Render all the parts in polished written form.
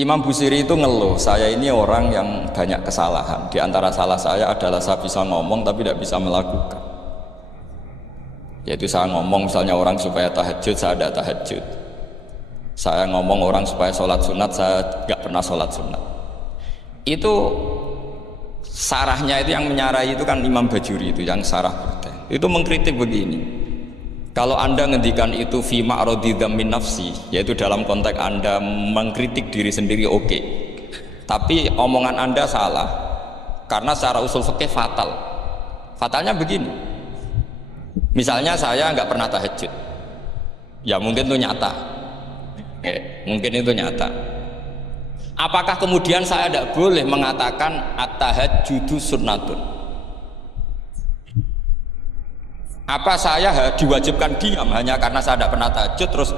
Imam Busiri itu ngeluh, saya ini orang yang banyak kesalahan. Di antara salah saya adalah saya bisa ngomong tapi tidak bisa melakukan. Yaitu saya ngomong misalnya orang supaya tahajud, saya tidak tahajud. Saya ngomong orang supaya sholat sunat, saya nggak pernah sholat sunat. Itu sarahnya itu yang menyarai itu kan Imam Bajuri itu yang sarah Burda. Itu mengkritik begini. Kalau Anda ngendikan itu fi ma'radi dzammin nafsi, yaitu dalam konteks Anda mengkritik diri sendiri oke. Tapi omongan Anda salah. Karena secara usul fikih fatal. Fatalnya begini. Misalnya saya nggak pernah tahajud. Ya mungkin itu nyata. Mungkin itu nyata. Apakah kemudian saya tidak boleh mengatakan at-tahajjudu sunnatun? Apa saya diwajibkan diam hanya karena saya tidak pernah tahajud, terus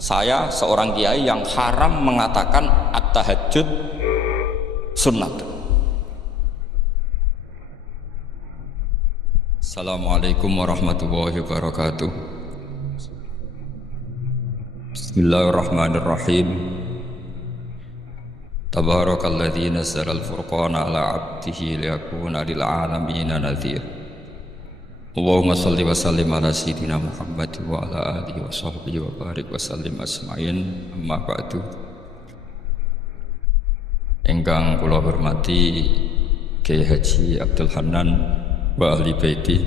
saya seorang kiai yang haram mengatakan at-tahajjud sunnatun? Assalamualaikum warahmatullahi wabarakatuh. Bismillahirrahmanirrahim. Tabarakalladzi nazzala al-furqana ala 'abdihi liyakuna lil 'alamin nadhir. Allahumma shalli wa sallim ala sayyidina Muhammad wa ala alihi wa sahbihi wa barik wa sallim asma'in. Amma ba'du. Ingkang kula hormati Kiai Haji Abdul Hanan wa ahli baiti,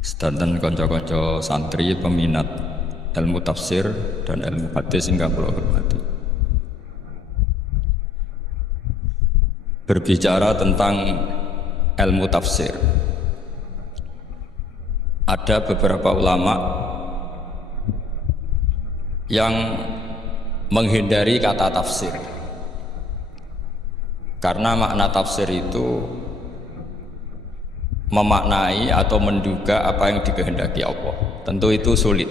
sedanten kanca-kanca santri peminat ilmu tafsir dan ilmu hadis ingkang kula hormati. Berbicara tentang ilmu tafsir, ada beberapa ulama yang menghindari kata tafsir karena makna tafsir itu memaknai atau menduga apa yang dikehendaki Allah. Tentu itu sulit.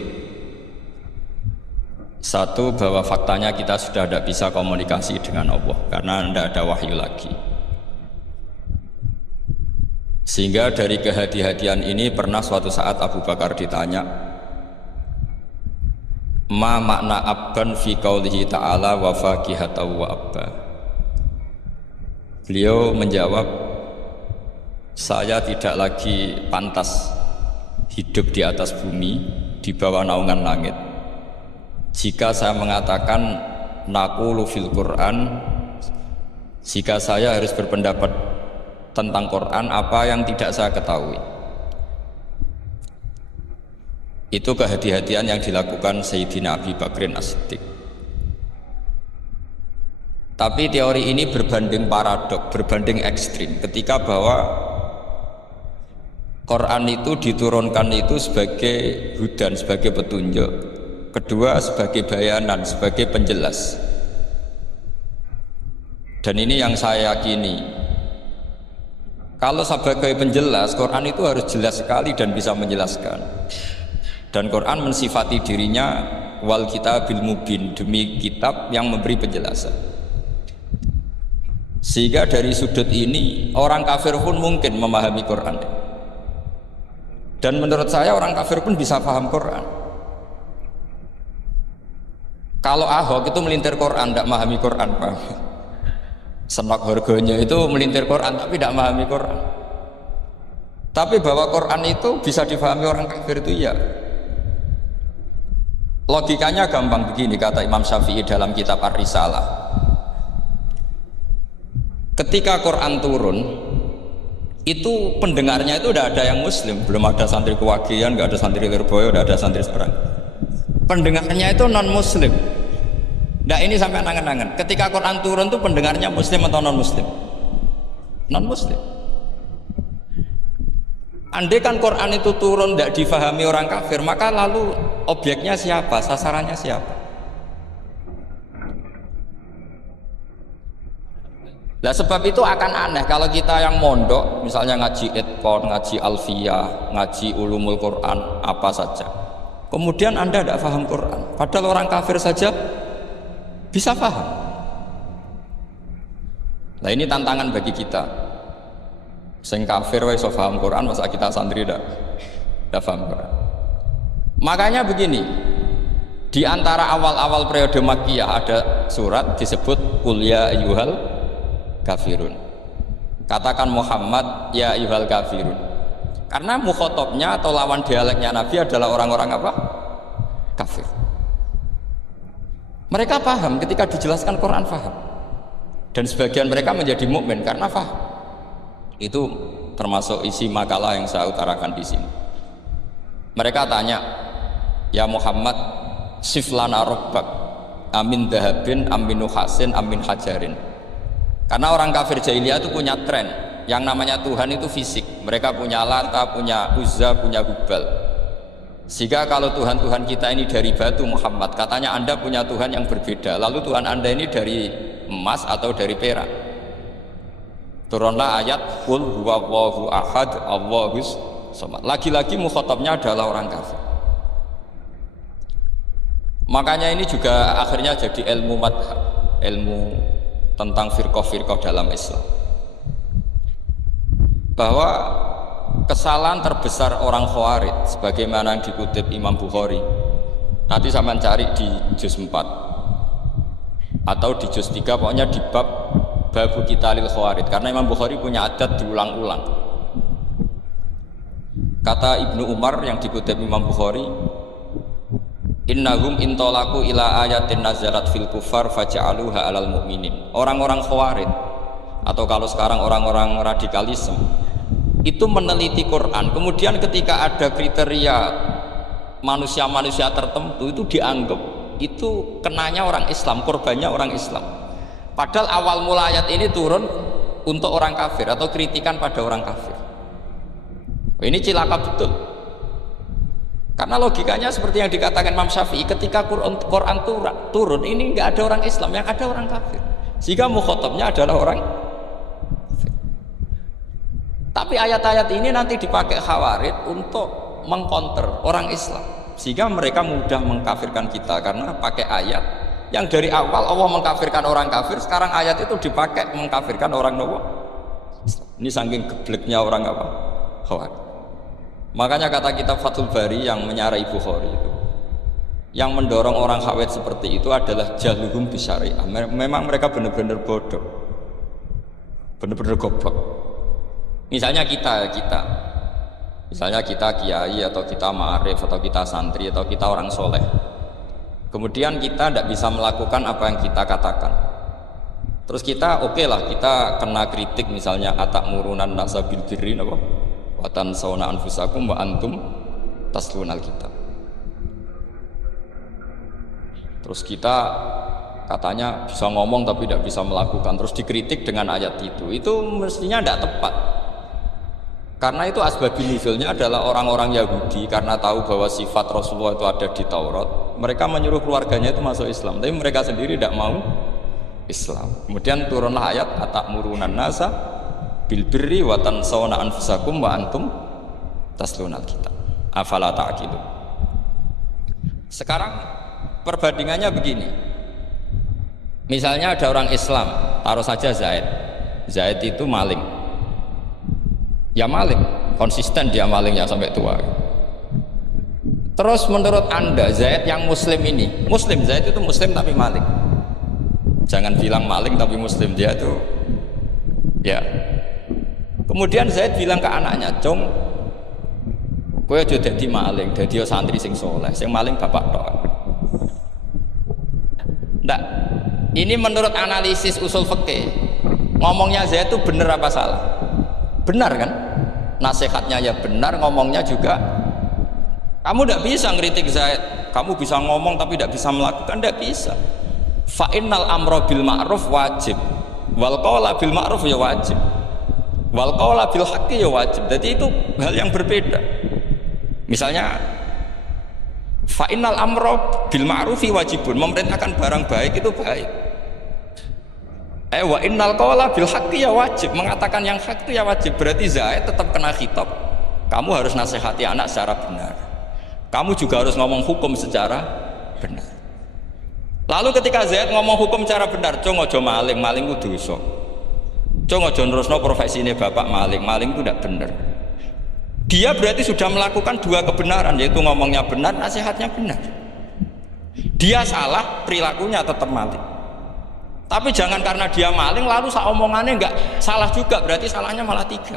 Satu, bahwa faktanya kita sudah tidak bisa komunikasi dengan Allah karena tidak ada wahyu lagi. Sehingga dari kehati-hatian ini pernah suatu saat Abu Bakar ditanya, ma makna abban fi qaulihi ta'ala wa faqihatan wa abba. Beliau menjawab, saya tidak lagi pantas hidup di atas bumi di bawah naungan langit jika saya mengatakan naqulu fil Quran, jika saya harus berpendapat tentang Quran apa yang tidak saya ketahui. Itu kehati-hatian yang dilakukan Sayyidina Abi Bakrin As-Siddiq. Tapi teori ini berbanding paradok, berbanding ekstrim ketika bahwa Quran itu diturunkan itu sebagai hudan, sebagai petunjuk. Kedua sebagai bayanan, sebagai penjelas. Dan ini yang saya yakini. Kalau sebagai penjelas, Quran itu harus jelas sekali dan bisa menjelaskan. Dan Quran mensifati dirinya wal kitabil mubin, demi kitab yang memberi penjelasan. Sehingga dari sudut ini orang kafir pun mungkin memahami Quran. Dan menurut saya orang kafir pun bisa paham Quran. Kalau Ahok itu melintir Quran, tidak memahami Quran, Pak. Senak harganya itu melintir Quran tapi tidak memahami Quran. Tapi bahwa Quran itu bisa difahami orang kafir itu ya. Logikanya gampang begini, kata Imam Syafi'i dalam kitab Ar-Risalah. Ketika Quran turun, itu pendengarnya itu udah ada yang muslim, belum ada santri Kewagian, nggak ada santri Lirboyo, udah ada santri Seberang. Pendengarnya itu non muslim. Nah ini sampai angan-angan, ketika Quran turun itu pendengarnya muslim atau non muslim? Non muslim. Andai kan Quran itu turun tidak difahami orang kafir, maka lalu objeknya siapa, sasarannya siapa? Nah sebab itu akan aneh kalau kita yang mondok, misalnya ngaji Idqon, ngaji Alfiyah, ngaji Ulumul Quran, apa saja, kemudian Anda tidak paham Quran, padahal orang kafir saja bisa paham. Nah ini tantangan bagi kita. Sing kafir wae iso paham Quran, masa kita santri tidak paham Quran. Makanya begini, Di antara awal-awal periode Makkiyah ada surat disebut Qul ya ayyuhal kafirun. Katakan Muhammad ya ayyuhal kafirun. Karena mukhatabnya atau lawan dialeknya Nabi adalah orang-orang apa? Kafir. Mereka paham ketika dijelaskan Quran, paham. Dan sebagian mereka menjadi mukmin karena paham. Itu termasuk isi makalah yang saya utarakan di sini. Mereka tanya, ya Muhammad, siflana rabbak, amin dahabin, amin nuhasin, amin hajarin. Karena orang kafir jahiliyah itu punya tren, yang namanya Tuhan itu fisik. Mereka punya Lata, punya Uzza, punya Hubal. Sehingga kalau Tuhan-Tuhan kita ini dari batu Muhammad, katanya Anda punya Tuhan yang berbeda. Lalu Tuhan Anda ini dari emas atau dari perak. Turunlah ayat Qul huwallahu ahad Allahus samad. Lagi-lagi mukhatabnya adalah orang kafir. Makanya ini juga akhirnya jadi ilmu madhab, ilmu tentang firqah-firqah dalam Islam. Bahwa kesalahan terbesar orang Khawarij sebagaimana yang dikutip Imam Bukhari, nanti saya mencari di juz 4 atau di juz 3, pokoknya di bab Babu Qitalil Khawarij, karena Imam Bukhari punya adat diulang-ulang. Kata Ibnu Umar yang dikutip Imam Bukhari, innahum intolaku ila ayatin nazarat fil kufar faja'aluha alal mu'minin. Orang-orang Khawarij atau kalau sekarang orang-orang radikalisme itu meneliti Quran, kemudian ketika ada kriteria manusia-manusia tertentu itu dianggap itu kenanya orang Islam, korbannya orang Islam. Padahal awal mula ayat ini turun untuk orang kafir atau kritikan pada orang kafir. Ini cilaka betul. Karena logikanya seperti yang dikatakan Imam Syafi'i, ketika Quran turun ini nggak ada orang Islam, yang ada orang kafir. Sehingga mukhatabnya adalah orang kafir. Tapi ayat-ayat ini nanti dipakai Khawarij untuk mengcounter orang Islam, sehingga mereka mudah mengkafirkan kita karena pakai ayat yang dari awal Allah mengkafirkan orang kafir, sekarang ayat itu dipakai mengkafirkan orang Islam. Ini saking gebleknya orang apa? Khawarij. Makanya kata kitab Fathul Bari yang menyarai Bukhari itu, yang mendorong orang Khawarij seperti itu adalah jahluhum bisyariah. Memang mereka benar-benar bodoh, benar-benar goblok. Misalnya kita kiai atau kita ma'arif atau kita santri atau kita orang soleh, kemudian kita tidak bisa melakukan apa yang kita katakan, terus kita oke lah, kita kena kritik misalnya atakmurunan nasa bil birri apa wa tansawna anfusakum wa antum taslunal kitab. Terus kita katanya bisa ngomong tapi tidak bisa melakukan, terus dikritik dengan ayat itu mestinya tidak tepat. Karena itu asbabun nuzulnya adalah orang-orang Yahudi, karena tahu bahwa sifat Rasulullah itu ada di Taurat, mereka menyuruh keluarganya itu masuk Islam, tapi mereka sendiri tidak mau Islam. Kemudian turunlah ayat atakmurunan nasa bil birri wa tansawna anfusakum wa antum taslunal kitab afala ta'qilun. Sekarang perbandingannya begini, misalnya ada orang Islam, taruh saja Zaid itu maling, ya maling, konsisten dia malingnya sampai tua. Terus menurut Anda Zaid yang muslim ini, muslim, Zaid itu muslim tapi maling, jangan bilang maling tapi muslim, dia itu ya. Kemudian Zaid bilang ke anaknya, "Cung, kowe aja dadi maling, dadi santri sing soleh, sing maling bapak tok." Ndak, ini menurut analisis usul fikih, ngomongnya Zaid itu benar apa salah? Benar kan? Nasihatnya ya benar, ngomongnya juga. Kamu tidak bisa ngeritik Zaid, kamu bisa ngomong tapi tidak bisa melakukan, tidak bisa. Fa innal amra bil ma'ruf wajib, wal qawla bil ma'ruf ya wajib, wal qawla bil haqqi ya wajib. Jadi itu hal yang berbeda. Misalnya fa innal amra bil ma'rufi wajibun, memerintahkan barang baik itu baik. Wa innal qawla bil haqqi ya wajib, mengatakan yang hak itu ya wajib. Berarti Zaid tetap kena khitab. Kamu harus nasihati anak secara benar. Kamu juga harus ngomong hukum secara benar. Lalu ketika Zaid ngomong hukum secara benar, cung ojo maling, maling itu dosa. Cung ojo nerusno profesine bapak maling, maling itu tidak benar. Dia berarti sudah melakukan dua kebenaran, yaitu ngomongnya benar, nasihatnya benar. Dia salah, perilakunya tetap maling. Tapi jangan karena dia maling lalu omongannya nggak salah juga, berarti salahnya malah 3.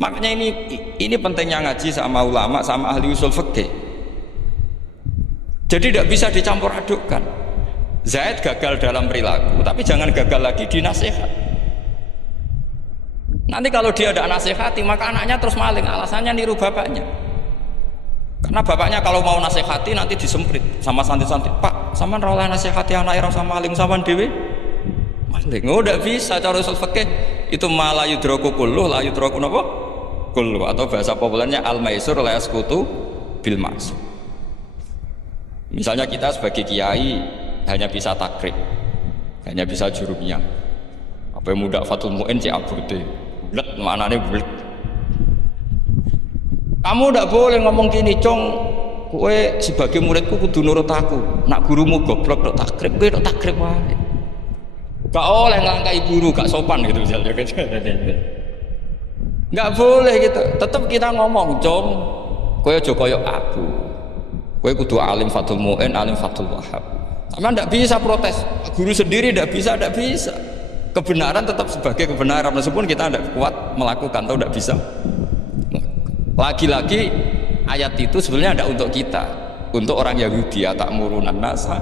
Makanya ini pentingnya ngaji sama ulama, sama ahli usul fikih. Jadi tidak bisa dicampur adukkan. Zaid gagal dalam perilaku, tapi jangan gagal lagi di nasihat. Nanti kalau dia ada nasihati, maka anaknya terus maling, alasannya niru bapaknya. Karena bapaknya kalau mau nasihati nanti disemprit sama santri-santri. Pak, sama rawlah nasihati anak era sama maling sama dewe. Maling, udah bisa cara usul fikih itu malah yudroku kulluh, la yudroku napa? Kulluh, atau bahasa populernya al-maisur la yasqutu bil ma'sur. Misalnya kita sebagai kiai hanya bisa takrib, hanya bisa jurumiyah. Apa yang muda Fatul Mu'in cek aburde, bulet maknanya bulet. Kamu tidak boleh ngomong gini, Cong. Kowe sebagai muridku kudu nurut aku. Nak gurumu goblok dok takrib, kowe dok takrib wae. Gak oleh ngelangkai guru, gak sopan gitu misalnya. Gak boleh gitu. Tetap kita ngomong, Cong. Kowe aja koyo aku. Kowe kudu alim Fatul Mu'in, alim Fatul Wahab. Sama tidak bisa protes. Guru sendiri tidak bisa. Kebenaran tetap sebagai kebenaran meskipun kita tidak kuat melakukan atau tidak bisa. Lagi-lagi ayat itu sebenarnya ada untuk kita, untuk orang Yahudi, ta'murunan nasa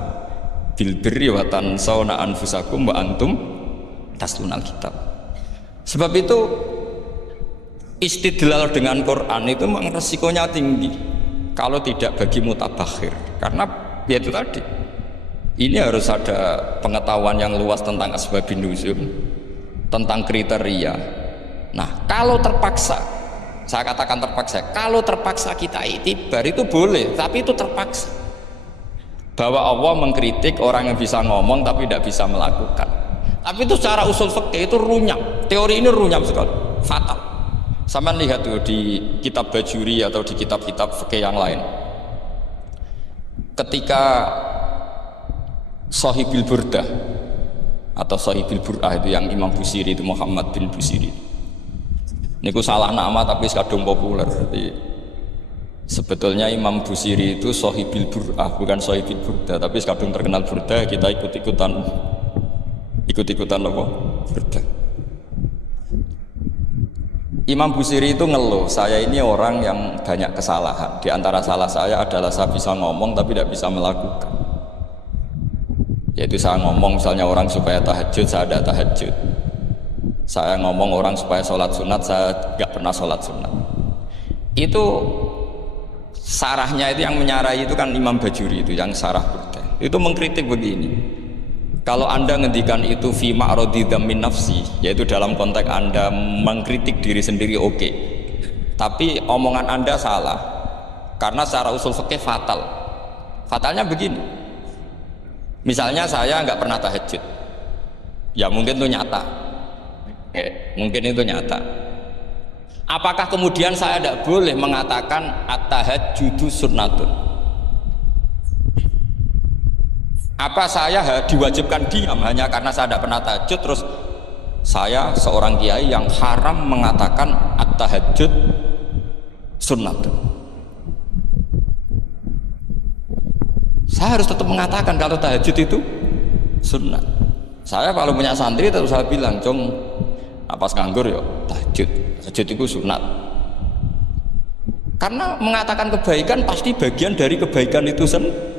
bil birri wa tansawna anfusakum wa antum taslunal kitab. Sebab itu istidlal dengan Quran itu memang resikonya tinggi kalau tidak bagi mutabakhir, karena ya itu tadi, ini harus ada pengetahuan yang luas tentang asbabun nuzul, tentang kriteria. Nah, kalau terpaksa, saya katakan terpaksa, kalau terpaksa kita itibar itu boleh, tapi itu terpaksa. Bahwa Allah mengkritik orang yang bisa ngomong tapi tidak bisa melakukan. Tapi itu secara usul fikih itu runyam. Teori ini runyam sekali, fatal. Sama lihat tuh di kitab Bajuri atau di kitab-kitab fikih yang lain. Ketika Shahibil Burdah atau Shahibil Burdah itu yang Imam Busiri itu Muhammad bin Busiri. Niku salah nama tapi kadung populer. Jadi, sebetulnya Imam Busiri itu Shahibil Burdah, bukan Shahibil Burdah, tapi kadung terkenal Burdah, kita ikut-ikutan apa? Burdah. Imam Busiri itu ngeluh, saya ini orang yang banyak kesalahan. Di antara salah saya adalah saya bisa ngomong tapi tidak bisa melakukan. Yaitu saya ngomong misalnya orang supaya tahajud, saya ada tahajud. Saya ngomong orang supaya sholat sunat, saya nggak pernah sholat sunat. Itu sarahnya itu yang menyarai itu kan Imam Bajuri itu yang sarah Burdah. Itu mengkritik begini. Kalau Anda ngendikan itu fi ma'radi dzammin nafsi, yaitu dalam konteks Anda mengkritik diri sendiri oke. Tapi omongan Anda salah. Karena secara usul fikih fatal. Fatalnya begini. Misalnya saya nggak pernah tahajud. Ya mungkin itu nyata. Mungkin itu nyata. Apakah kemudian saya tidak boleh mengatakan at-tahajjudu sunnatun? Apa saya diwajibkan diam hanya karena saya tidak pernah tahajud, terus saya seorang kiai yang haram mengatakan at-tahajjud sunnatun? Saya harus tetap mengatakan kalau tahajud itu sunnah. Saya kalau punya santri terus saya bilang, Cong, pas nganggur ya tahajud itu sunat. Karena mengatakan kebaikan pasti bagian dari kebaikan itu sendiri.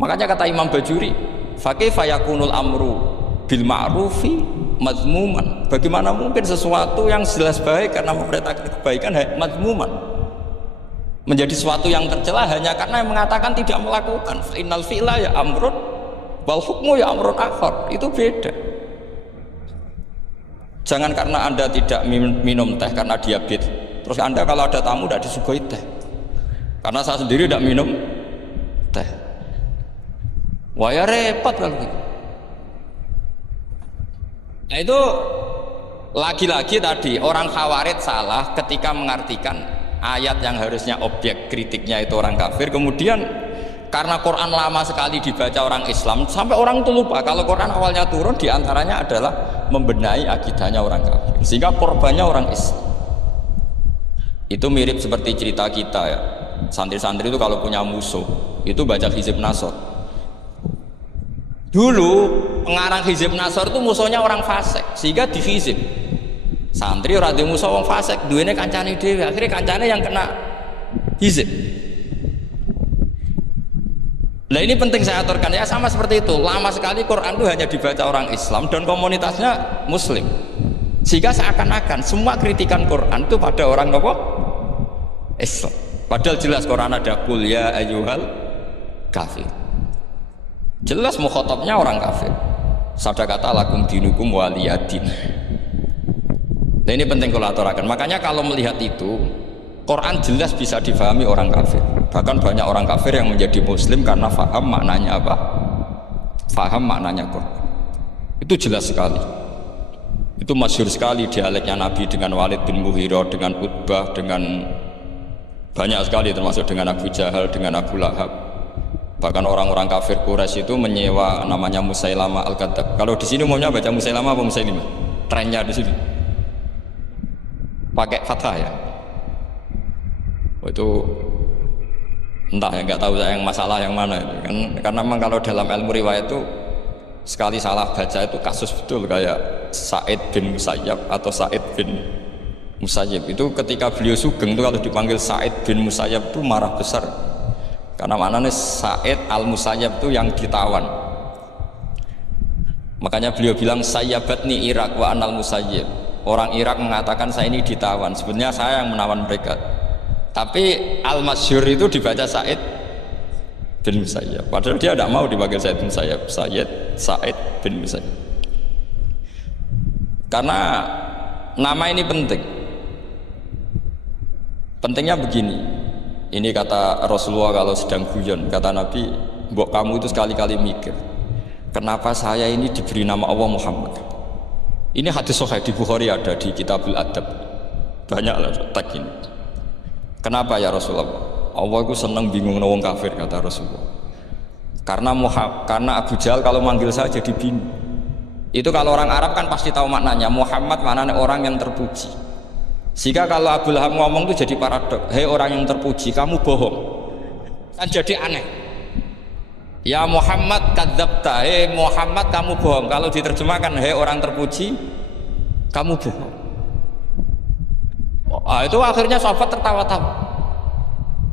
Makanya kata Imam Bajuri, fakaifa yakunul amru bil ma'rufi mazmuman. Bagaimana mungkin sesuatu yang jelas baik karena memerintahkan kebaikan mazmuman menjadi sesuatu yang tercela hanya karena mengatakan tidak melakukan. Innal fi'la ya amrun wal hukmu ya amrun akhar. Itu beda. Jangan karena Anda tidak minum teh karena diabetes, terus Anda kalau ada tamu tidak disuguhi teh. Karena saya sendiri tidak minum teh. Wah ya repot kalau gitu. Nah itu lagi-lagi tadi orang Khawarij salah ketika mengartikan ayat yang harusnya objek kritiknya itu orang kafir, kemudian karena Quran lama sekali dibaca orang Islam sampai orang itu lupa kalau Quran awalnya turun diantaranya adalah membenahi akidahnya orang kafir, sehingga korbannya orang Islam. Itu mirip seperti cerita kita ya. Santri-santri itu kalau punya musuh itu baca Hizib Nasr. Dulu pengarang Hizib Nasr itu musuhnya orang fasik, sehingga dihizib. Santri ora duwe musuh wong fasik, duwene kancane dhewe, akhirnya kancane yang kena hizib. Nah ini penting saya aturkan ya, sama seperti itu. Lama sekali Quran itu hanya dibaca orang Islam dan komunitasnya Muslim, sehingga seakan-akan semua kritikan Quran itu pada orang apa? Islam. Padahal jelas Quran ada kul ya ayyuhal kafir. Jelas mukhatabnya orang kafir. Sabda kata lakum dinukum waliyadin. Nah ini penting kalau aturakan. Makanya kalau melihat itu, Quran jelas bisa difahami orang kafir. Bahkan banyak orang kafir yang menjadi muslim karena faham maknanya apa? Faham maknanya Quran. Itu jelas sekali. Itu masyhur sekali dialeknya Nabi dengan Walid bin Mughirah, dengan Utbah, dengan banyak sekali, termasuk dengan Abu Jahal, dengan Abu Lahab. Bahkan orang-orang kafir Quraisy itu menyewa namanya Musailamah Al-Kadzab. Kalau di sini umumnya baca Musailamah apa Musailimah? Trennya di sini pakai fathah ya. Itu entah ya, nggak tahu saya yang masalah yang mana itu kan, karena memang kalau dalam ilmu riwayat itu sekali salah baca itu kasus betul, kayak Sa'id bin Musayyab atau Sa'id bin Musayyib itu ketika beliau sugeng itu kalau dipanggil Sa'id bin Musayyab itu marah besar, karena maknanya Sa'id al-Musayyab itu yang ditawan. Makanya beliau bilang sayyabatni Irak wa anal Musayyib. Orang Irak mengatakan saya ini ditawan, sebenarnya saya yang menawan mereka. Tapi al-masyhur itu dibaca Sa'id bin Musayyab, padahal dia tidak mau dipanggil Sa'id bin Musayyab, Sa'id bin Musayyab. Karena nama ini penting. Pentingnya begini, ini kata Rasulullah kalau sedang guyon, kata Nabi, mbok kamu itu sekali-kali mikir, kenapa saya ini diberi nama Allah Muhammad. Ini hadis sahih di Bukhari, ada di Kitabul Adab, banyaklah tag ini. Kenapa ya Rasulullah? Allah itu senang bingung wong kafir, kata Rasulullah. Karena Abu Jahal kalau manggil saya jadi bingung. Itu kalau orang Arab kan pasti tahu maknanya. Muhammad maknanya orang yang terpuji. Sehingga kalau Abu Lahab ngomong itu jadi paradok. Hei orang yang terpuji, kamu bohong. Kan jadi aneh. Ya Muhammad kadzabta, hei Muhammad kamu bohong. Kalau diterjemahkan hei orang terpuji, kamu bohong. Itu akhirnya sahabat tertawa-tawa.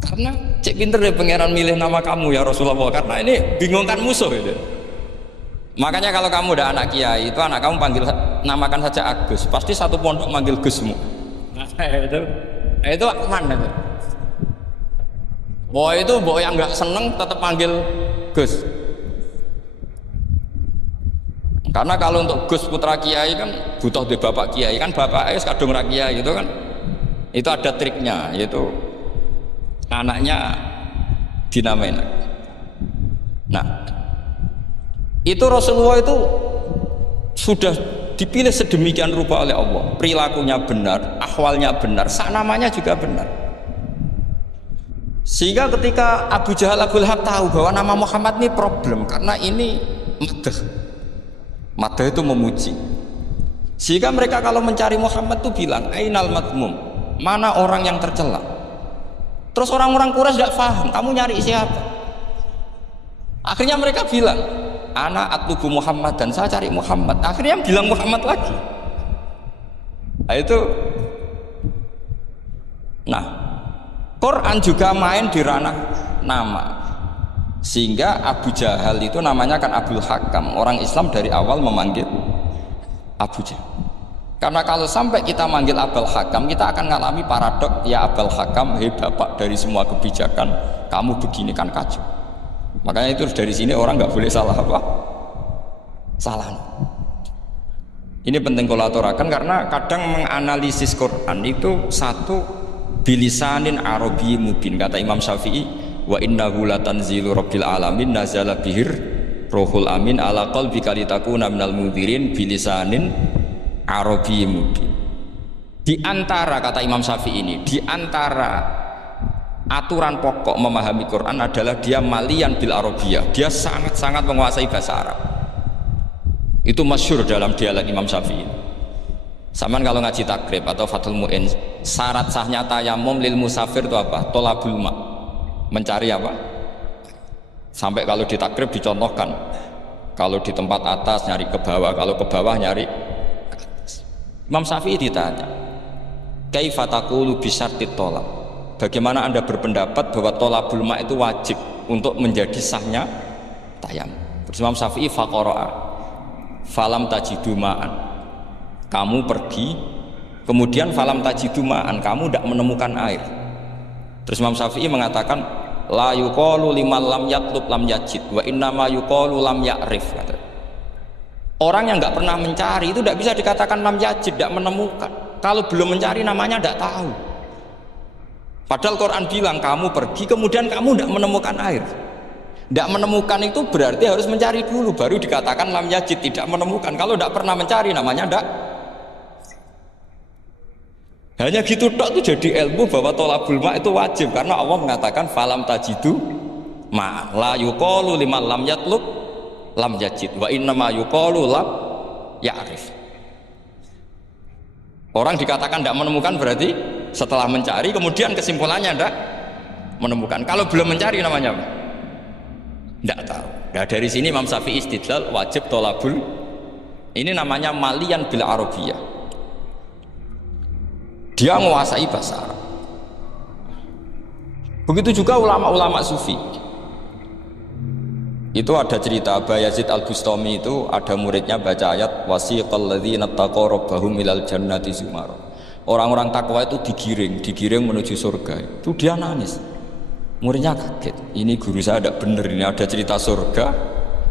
Karena cek pinter deh pangeran milih nama kamu ya Rasulullah, karena ini bingungkan musuh itu. Makanya kalau kamu udah anak kiai, itu anak kamu panggil, namakan saja Agus, pasti satu pondok manggil Gusmu. Nah, itu aman itu. Boy yang nggak seneng tetap panggil Gus. Karena kalau untuk Gus putra kiai kan butuh di bapak kiai, kan bapak kadung ra kiai itu kan. Itu ada triknya, yaitu anaknya dinamain. Nah, itu Rasulullah itu sudah dipilih sedemikian rupa oleh Allah, perilakunya benar, ahwalnya benar, sak namanya juga benar. Sehingga ketika Abu Jahal, Abu Lahab tahu bahwa nama Muhammad ini problem, karena ini madah itu memuji. Sehingga mereka kalau mencari Muhammad itu bilang, ainal madmum, mana orang yang tercela. Terus orang-orang Quraisy tidak paham, kamu nyari siapa? Akhirnya mereka bilang, ana atlubu Muhammad, dan saya cari Muhammad. Akhirnya bilang Muhammad lagi. Nah itu, nah Quran juga main di ranah nama. Sehingga Abu Jahal itu namanya kan Abdul Hakam. Orang Islam dari awal memanggil Abu Jahal. Karena kalau sampai kita manggil Abul Hakam, kita akan mengalami paradok. Ya Abul Hakam, hei bapak dari semua kebijakan, kamu begini kan kacau. Makanya itu dari sini orang nggak boleh salah apa? Salah. Ini penting kolaborasikan, karena kadang menganalisis Quran itu satu bilisanin Arabi mubin. Kata Imam Syafi'i, wa innahu latanzilu rabbil alamin nazala bihir rohul amin ala qalbika litakuna minal mudhirin bilisanin Arabi mubin. Di antara, kata Imam Syafi'i ini, di antara aturan pokok memahami Quran adalah dia malian bil Arabiyah, dia sangat-sangat menguasai bahasa Arab. Itu masyhur dalam dialek Imam Syafi'i. Saman kalau ngaji takrib atau Fathul Mu'in, syarat sahnya tayamum lil musafir itu apa? Tolabul ma, mencari apa? Sampai kalau di takrib dicontohkan, kalau di tempat atas nyari ke bawah, kalau ke bawah nyari ke atas. Imam Syafi'i ditanya, kaifa taqulu bi syartit tolab, bagaimana anda berpendapat bahwa tolabul ma itu wajib untuk menjadi sahnya tayamum? Terus Imam Syafi'i faqara'a falam tajidu ma'an, kamu pergi kemudian falam tajidu ma'an, kamu tidak menemukan air. Terus Imam Syafi'i mengatakan la yuqalu liman lam yatlub lam yajid wa innama yuqalu lam ya'rif. Orang yang nggak pernah mencari itu tidak bisa dikatakan lam yajid, tidak menemukan. Kalau belum mencari namanya tidak tahu. Padahal Quran bilang kamu pergi kemudian kamu tidak menemukan air. Tidak menemukan itu berarti harus mencari dulu baru dikatakan lam yajid, tidak menemukan. Kalau tidak pernah mencari namanya tidak. Hanya gitu tok itu jadi ilmu bahwa tolabul ma itu wajib karena Allah mengatakan falam tajidu ma la yuqalu liman lam yatlub lam yajid wa innama yuqalu lam ya'rif. Orang dikatakan tidak menemukan berarti setelah mencari kemudian kesimpulannya tidak menemukan. Kalau belum mencari namanya apa? Tidak tahu. Nah, dari sini Imam Syafi'i istidlal wajib tolabul, ini namanya malian bil arabiyah, dia menguasai bahasa Arab. Begitu juga ulama-ulama sufi. Itu ada cerita Aba Yazid Al-Bustami, itu ada muridnya baca ayat wasiqal ladzina taqaw rabbahum ilal jannati zumara. Orang-orang takwa itu digiring menuju surga. Itu dia nangis. Muridnya kaget, ini guru saya tidak benar, ini ada cerita surga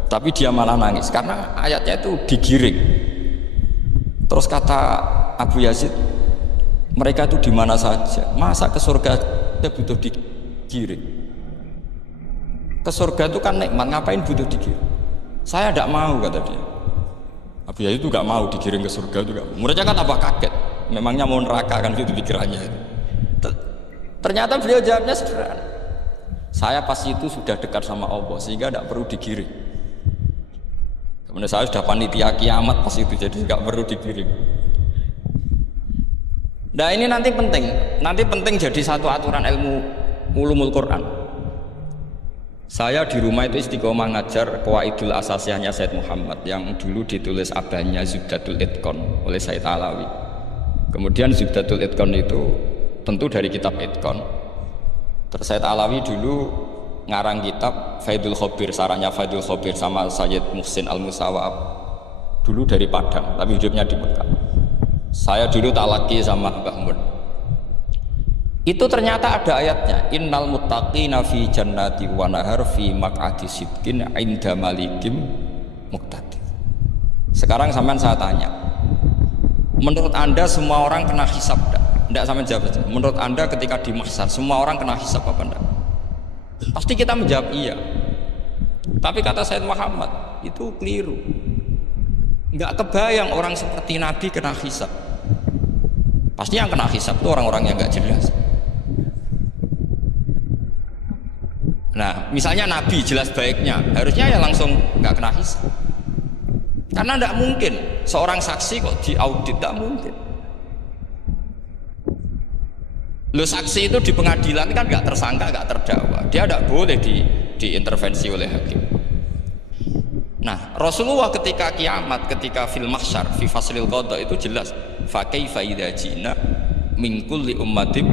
tapi dia malah nangis karena ayatnya itu digiring. Terus kata Abu Yazid, mereka itu di mana saja, masa ke surga dia butuh digiring? Ke surga itu kan nikmat, ngapain butuh digiring? Saya tidak mau, kata dia. Abu Yazid itu gak mau digiring ke surga juga. Muridnya kan tambah kaget, memangnya mau neraka kan gitu pikirannya itu. Ternyata beliau jawabnya sederhana, saya pas itu sudah dekat sama Allah sehingga tidak perlu digiring. Kemudian saya sudah panitia kiamat pas itu, jadi tidak perlu digiring. Nah ini nanti penting jadi satu aturan ilmu ulumul Quran. Saya di rumah itu istiqomah ngajar Qawaidul Asasiyahnya Said Muhammad yang dulu ditulis abahnya Zubdatul Itqan oleh Said Alawi. Kemudian Zubdatul Itqan itu tentu dari kitab Itqan. Terus Said Alawi dulu ngarang kitab Faidul Khobir, sarannya Faidul Khobir sama Sayyid Muhsin Al-Musawab, dulu dari Padang tapi hidupnya di Mekah. Saya dulu talaki sama Mbah Mun. Itu ternyata ada ayatnya, innal muttaqina fi jannati wa nahar fi maq'adi sidqin 'inda malikim muqtadir. Sekarang sampean saya tanya, menurut Anda semua orang kena hisab enggak? Tidak sama jawab saja. Menurut Anda ketika di mahsyar semua orang kena hisab apa enggak? Pasti kita menjawab iya. Tapi kata Said Muhammad itu keliru. Enggak kebayang orang seperti Nabi kena hisab. Pasti yang kena hisab itu orang-orang yang enggak jelas. Nah, misalnya Nabi jelas baiknya, harusnya ya langsung enggak kena hisab. Karena enggak mungkin seorang saksi kok diaudit, enggak mungkin. Lo saksi itu di pengadilan kan nggak tersangka, nggak terdakwa, dia tidak boleh diintervensi oleh hakim. Nah, Rasulullah ketika kiamat, ketika fil mahsyar, fi faslil qada itu jelas, fa kaifa idza jina min kulli ummatin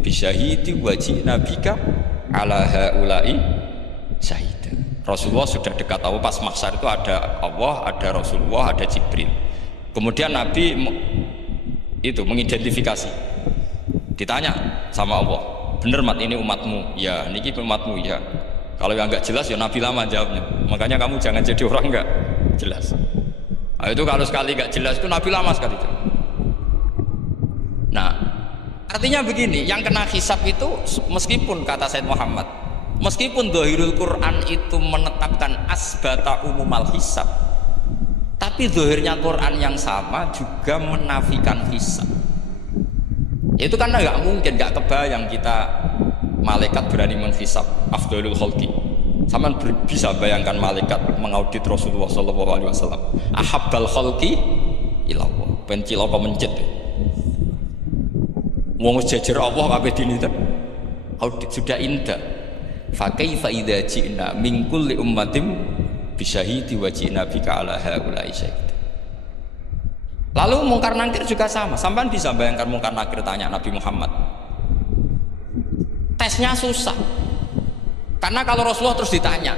bi syahidi wa jina bika ala haula'i syahida. Rasulullah sudah dekat Allah, pas mahsyar itu ada Allah, ada Rasulullah, ada Jibril. Kemudian Nabi itu mengidentifikasi. Ditanya sama Allah, bener mat ini umatmu? Ya, niki umatmu ya. Kalau yang nggak jelas ya Nabi lama jawabnya. Makanya kamu jangan jadi orang nggak jelas. Nah, itu kalau sekali nggak jelas itu Nabi lama sekali jawab. Nah, artinya begini, yang kena hisab itu meskipun kata Said Muhammad, meskipun Dhahirul Quran itu menetapkan asbata umumal hisab, tapi zahirnya Quran yang sama juga menafikan hisab. Itu karena nggak mungkin, nggak kebayang kita malaikat berani menghisab afdhalul khalqi. Sama bisa bayangkan malaikat mengaudit Rasulullah SAW, ahabbal khalqi ilallah. cilaka mencit. Wong jejer Allah kabeh diniten. Audit sudah indah. Fa kaifa idza ji'na min kulli ummatin bisyahidi wa ji'na bika ala haula'i syahid. Lalu mungkar nakir juga sama. Sampean bisa bayangkan mungkar nakir tanya Nabi Muhammad. Tesnya susah. Karena kalau Rasulullah terus ditanya,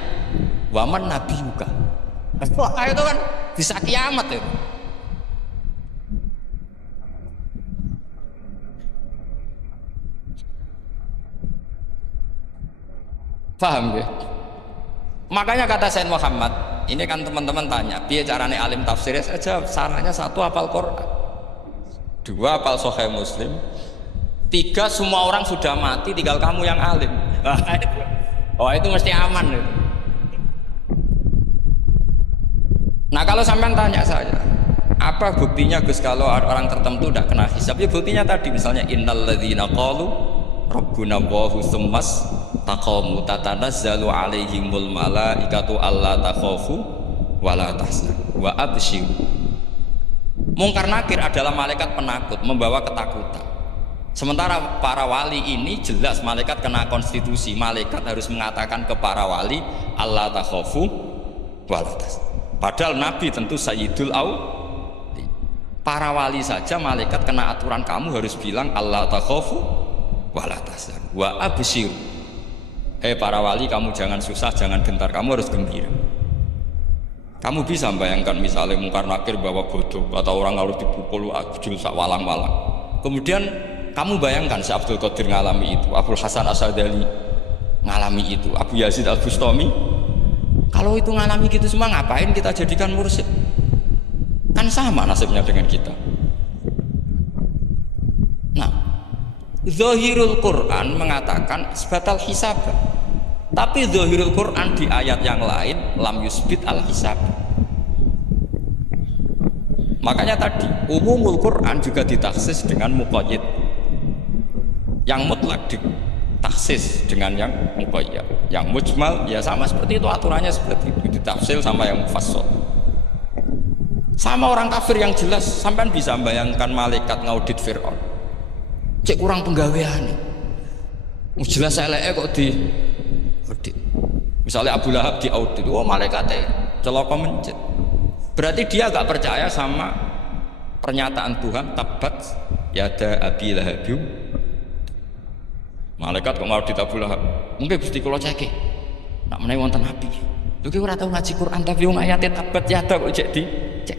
"Waman nabiyuka?" Wah, itu kan bisa kiamat itu. Paham ya? Makanya kata Sayyid Muhammad, ini kan teman-teman tanya, biar caranya alim tafsirnya saja, sarannya satu hafal Quran, dua hafal Sahih Muslim, tiga semua orang sudah mati, tinggal kamu yang alim. Oh itu mesti aman. Ya. Nah kalau sampean tanya saya, apa buktinya Gus kalau orang tertentu tidak kena hisab? Ya buktinya tadi misalnya innalladzina qalu rabbuna Allahu tsummas taqamu tatanazzalu alaihimul malaikatu alla takhafu wala tahzanu wa abshiru. Mungkar nakir adalah malaikat penakut membawa ketakutan. Sementara para wali ini jelas malaikat kena konstitusi, malaikat harus mengatakan ke para wali alla takhafu wala tahzanu. Padahal Nabi tentu sayyidul awli. Para wali saja malaikat kena aturan kamu harus bilang alla takhafu wala tahzanu wa abshiru. Hei para wali, kamu jangan susah, jangan gentar, kamu harus gembira. Kamu bisa bayangkan misalnya mungkar nakir bawa bodoh atau orang harus dipukul ajul sak walang-walang. Kemudian kamu bayangkan si Abdul Qadir ngalami itu, Abdul Hasan Asadali ngalami itu, Abu Yazid Al-Bustami. Kalau itu ngalami gitu semua, ngapain kita jadikan mursyid? Kan sama nasibnya dengan kita. Nah, Zahirul Quran mengatakan sebatal hisab. Tapi Zahirul Quran di ayat yang lain lam yusbit al hisab. Makanya tadi umumul Quran juga ditaksis dengan muqayyid. Yang mutlak ditaksis dengan yang muqayyad. Yang mujmal ya sama seperti itu, aturannya seperti itu, ditafsir sama yang mufassal. Sama orang kafir yang jelas, sampean bisa bayangkan malaikat ngaudit Fir'aun. Cek kurang penggawean. Jelas eleke kok di audit. Misalnya Abu Lahab di audit, oh malaikatnya celaka mencit. Berarti dia gak percaya sama pernyataan Tuhan tabat yada Abi Lahab. Malaikat kok ngaudit Abu Lahab. Mungkin Gusti kula cek. Nak menawi wonten api. Lho ki ora tau ngaji Quran tapi wong ayate tabat yada kok cek di cek.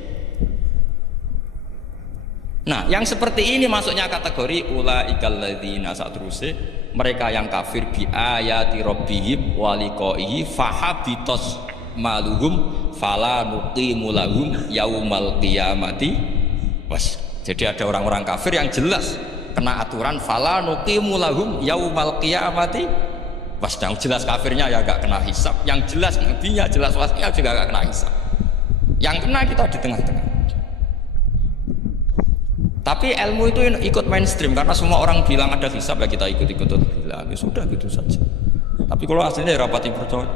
Nah, yang seperti ini masuknya kategori ulaikal ladzina satruse, mereka yang kafir bi ayati rabbihim wa liqaihi fahabitos maluhum fala nuqimu lahum yaumal qiyamati was. Jadi ada orang-orang kafir yang jelas kena aturan fala nuqimu lahum yaumal qiyamati was. Yang jelas kafirnya ya gak kena hisab, yang jelas nabinya jelas wasnya juga gak kena hisab. Yang kena kita di tengah-tengah. Tapi ilmu itu ikut mainstream karena semua orang bilang ada hisab ya kita ikut-ikut bilang ya sudah gitu saja. Tapi kalau aslinya ya rapati percaya.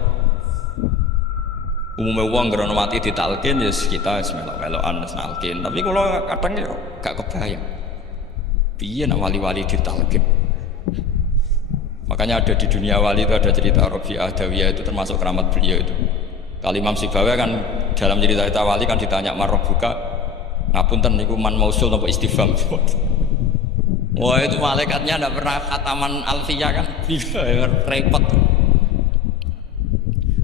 Umumnya uang gerono mati ditalkin ya kita melok-melokan nalkin. Tapi kalau kadang ya gak kebayang. Piye nak wali-wali ditalkin. Makanya ada di dunia wali itu ada cerita Rabi'ah Adawiyah itu termasuk keramat beliau itu. Kali Imam Sibawi kan dalam cerita wali kan ditanya marrobuka. Ngapunten niku man mausul napa istifham. Wah itu malaikatnya tidak pernah khataman alfiyah kan, repot.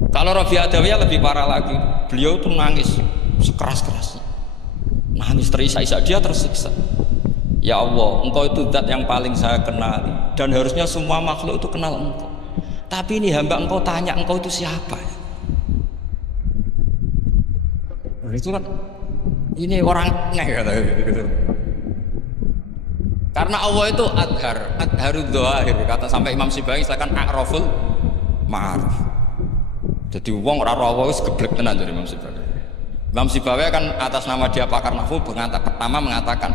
Kalau Rabi Adawiyah lebih parah lagi, beliau tuh nangis sekeras-kerasnya, nangis terisak-isak, dia tersiksa. Ya Allah, engkau itu zat yang paling saya kenali dan harusnya semua makhluk itu kenal engkau. Tapi ini hamba engkau tanya engkau itu siapa? Itu kan ini orang kata gitu. Karena Allah itu adharud dhahir, kata sampai Imam Sibawi silakan a'raful ma'arif. Jadi wong ora Allah wis geblek tenan dari Imam Sibawi. Imam Sibawi kan atas nama dia pakar nahwu pertama mengatakan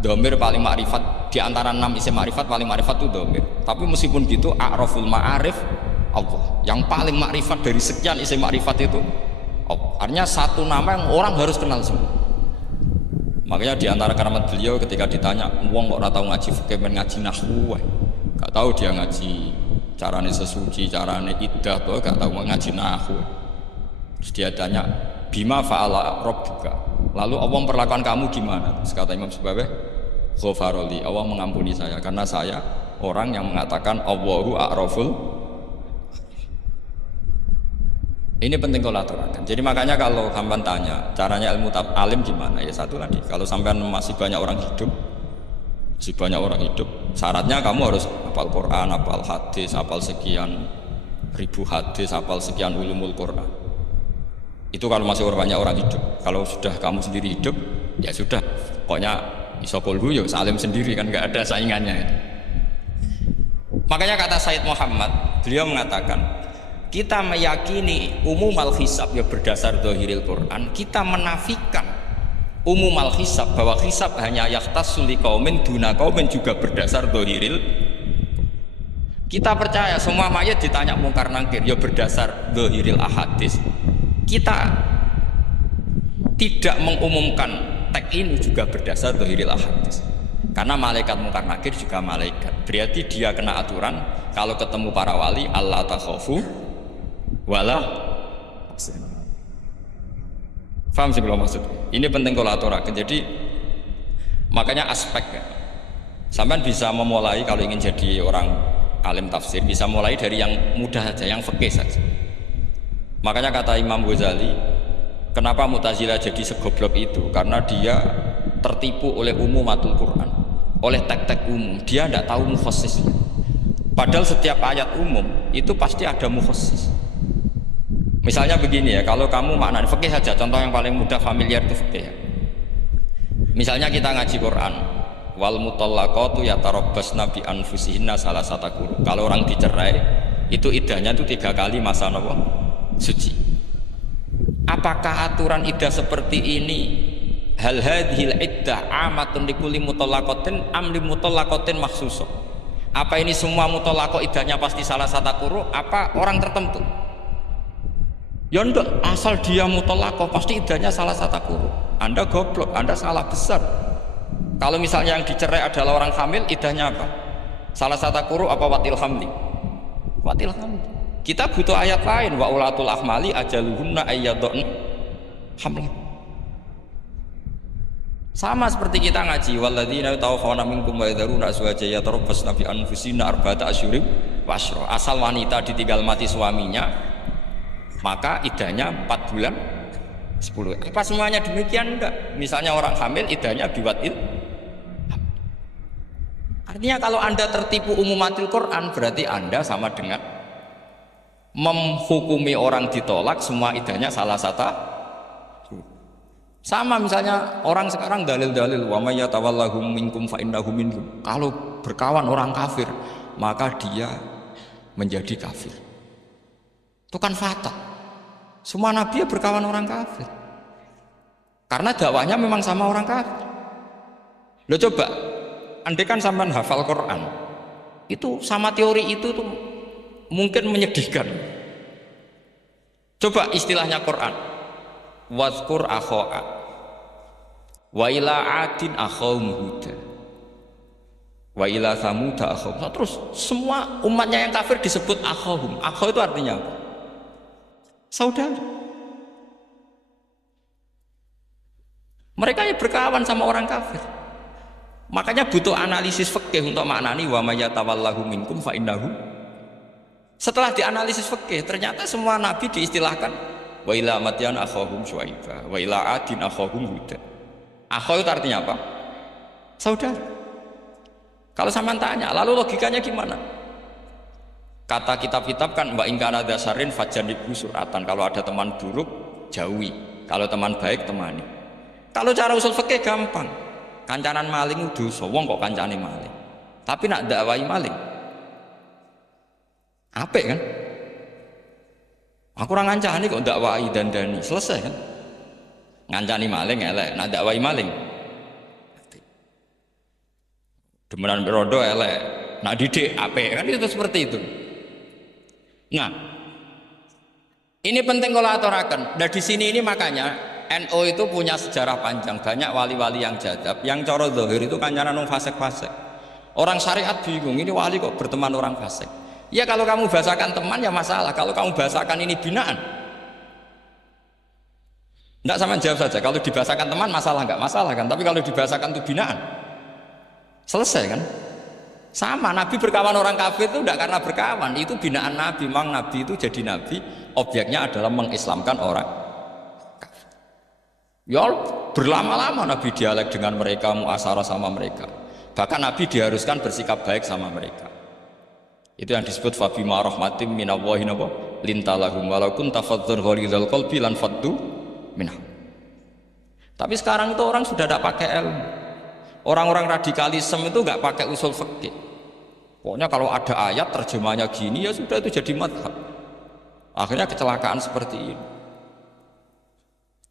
dhamir paling makrifat di antara 6 isim makrifat paling makrifat itu dhamir. Tapi meskipun gitu a'raful ma'arif Allah. Yang paling makrifat dari sekian isim makrifat itu Allah. Artinya satu nama yang orang harus kenal semua. Makanya di antara keramat beliau ketika ditanya, wong kok ora tau ngaji fikih men ngaji nahwu wae. Gak tahu dia ngaji carane sesuci, carane iddah, tuh gak tahu ngaji nahwu. Terus dia tanya, bima fa'ala rabbuka. Lalu Allah memperlakukan kamu gimana? Terus kata Imam Subabeh, ghafaroli, Allah mengampuni saya karena saya orang yang mengatakan Allahu a'raful. Ini penting kalau aturakan. Jadi makanya kalau sampean tanya caranya ilmu alim gimana, ya satu tadi, kalau sampean masih banyak orang hidup, syaratnya kamu harus hafal Quran, hafal hadis, hafal sekian ribu hadis, hafal sekian ulumul Quran. Itu kalau masih banyak orang hidup. Kalau sudah kamu sendiri hidup, ya sudah, pokoknya isokol ya salim sendiri, kan nggak ada saingannya. Makanya kata Said Muhammad, beliau mengatakan, kita meyakini umum al-hisab ya berdasar zahiril Quran, kita menafikan umum al-hisab bahwa hisab hanya yahtassul liqaumin duna qaumin juga berdasar zahiril. Kita percaya semua mayat ditanya mungkar nangkir ya berdasar zahiril ahadis. Kita tidak mengumumkan teks ini juga berdasar zahiril ahadis. Karena malaikat mungkar nakir juga malaikat, berarti dia kena aturan kalau ketemu para wali Allah takhafu wala. Faham sih kalau maksud? Ini penting kalau aturakan. Jadi makanya aspek ya. Sampean bisa memulai kalau ingin jadi orang alim tafsir, bisa mulai dari yang mudah saja, yang fikih saja. Makanya kata Imam Ghazali, kenapa Mu'tazilah jadi segoblok itu? Karena dia tertipu oleh umumatul Quran, oleh teks-teks umum. Dia tidak tahu mukhassisnya. Padahal setiap ayat umum itu pasti ada mukhassis. Misalnya begini ya, kalau kamu maknanya fikih saja, contoh yang paling mudah familiar itu fikih ya. Misalnya kita ngaji Quran, wal mutallaqatu yatarabbasna bi anfusihinna salasata quru. Kalau orang dicerai, itu iddahnya itu 3 kali masa nopo suci. Apakah aturan iddah seperti ini hal hadhil iddah amatun likulli mutallaqatin am li mutallaqatin makhsusah? Apa ini semua mutallaqah iddahnya pasti salah satu quru, apa orang tertentu? Ya enggak, asal dia mutallaqah pasti iddahnya salah satu quru. Anda goblok, Anda salah besar. Kalau misalnya yang dicerai adalah orang hamil, iddahnya apa? Salah satu quru apa watil hamli? Watil hamli. Kita butuh ayat lain, wa ulatul ahmali ajaluhunna ayyadun hamlan. Sama seperti kita ngaji, walladzina tawaffawna minkum wa yadharuna azwajan yatarabbasna bi anfusina arba'ata asyhurin wa asyra. Asal wanita ditinggal mati suaminya, maka iddahnya 4 bulan 10. Apa semuanya demikian? Enggak. Misalnya orang hamil iddahnya biwatil. Artinya kalau Anda tertipu umumatil Quran, berarti Anda sama dengan menghukumi orang ditolak semua iddahnya salah satu. Sama misalnya orang sekarang dalil-dalil wa may yatawallahum minkum fa innahu minhum. Kalau berkawan orang kafir, maka dia menjadi kafir. Itu kan fatal. Semua nabi berkawan orang kafir. Karena dakwahnya memang sama orang kafir. Loh coba, andai kan sampean hafal Quran, itu sama teori itu tuh mungkin menyedihkan. Coba istilahnya Quran, wazkur akho'a wa ila adin akhawum huda wa ila samuda akhawum. Terus semua umatnya yang kafir disebut akhawum. Akhaw itu artinya apa? Saudara. Mereka yang berkawan sama orang kafir. Makanya butuh analisis fikih untuk maknani wa may yatawallahu minkum fa innahu. Setelah dianalisis fikih, ternyata semua nabi diistilahkan wa ila madyan akhahum syuaiba wa ila adin akhahum huda. Akhaw itu artinya apa? Saudara. Kalau sampean tanya, lalu logikanya gimana? Kata kitab-kitab kan mbak ingkana dasarin fajanibu suratan. Kalau ada teman buruk jauhi, kalau teman baik temani. Kalau cara usul fikih gampang, kancanan maling dosa, wong kok kancane maling, tapi nak dakwai maling apik kan? Aku orang ngancani kok dakwai dandani, selesai kan? Ngancani maling elek, nak dakwai maling demenan berodo elek, nak didik apik kan? Itu seperti itu. Nah, ini penting kalau aturakan. Nah di sini ini makanya NU itu punya sejarah panjang, banyak wali-wali yang jadab, yang coro zahir itu kancanan orang fasik-fasik. Orang syariat bingung, ini wali kok berteman orang fasik. Ya kalau kamu bahasakan teman ya masalah, kalau kamu bahasakan ini binaan. Enggak, sama jawab saja, kalau dibahasakan teman masalah enggak? Masalah kan, tapi kalau dibahasakan itu binaan, selesai kan? Sama, Nabi berkawan orang kafir itu enggak karena berkawan, itu binaan Nabi. Memang Nabi itu jadi Nabi, objeknya adalah mengislamkan orang. Ya berlama-lama Nabi dialek dengan mereka, muasyarah sama mereka. Bahkan Nabi diharuskan bersikap baik sama mereka. Itu yang disebut fabima rahmatim minallahi lintalahum walau kunta fadzur ghalidhal qalbi lan faddu minah. Tapi sekarang itu orang sudah tidak pakai ilmu. Orang-orang radikalisme itu nggak pakai usul fikih. Pokoknya kalau ada ayat terjemahnya gini ya sudah itu jadi madhab. Akhirnya kecelakaan seperti ini.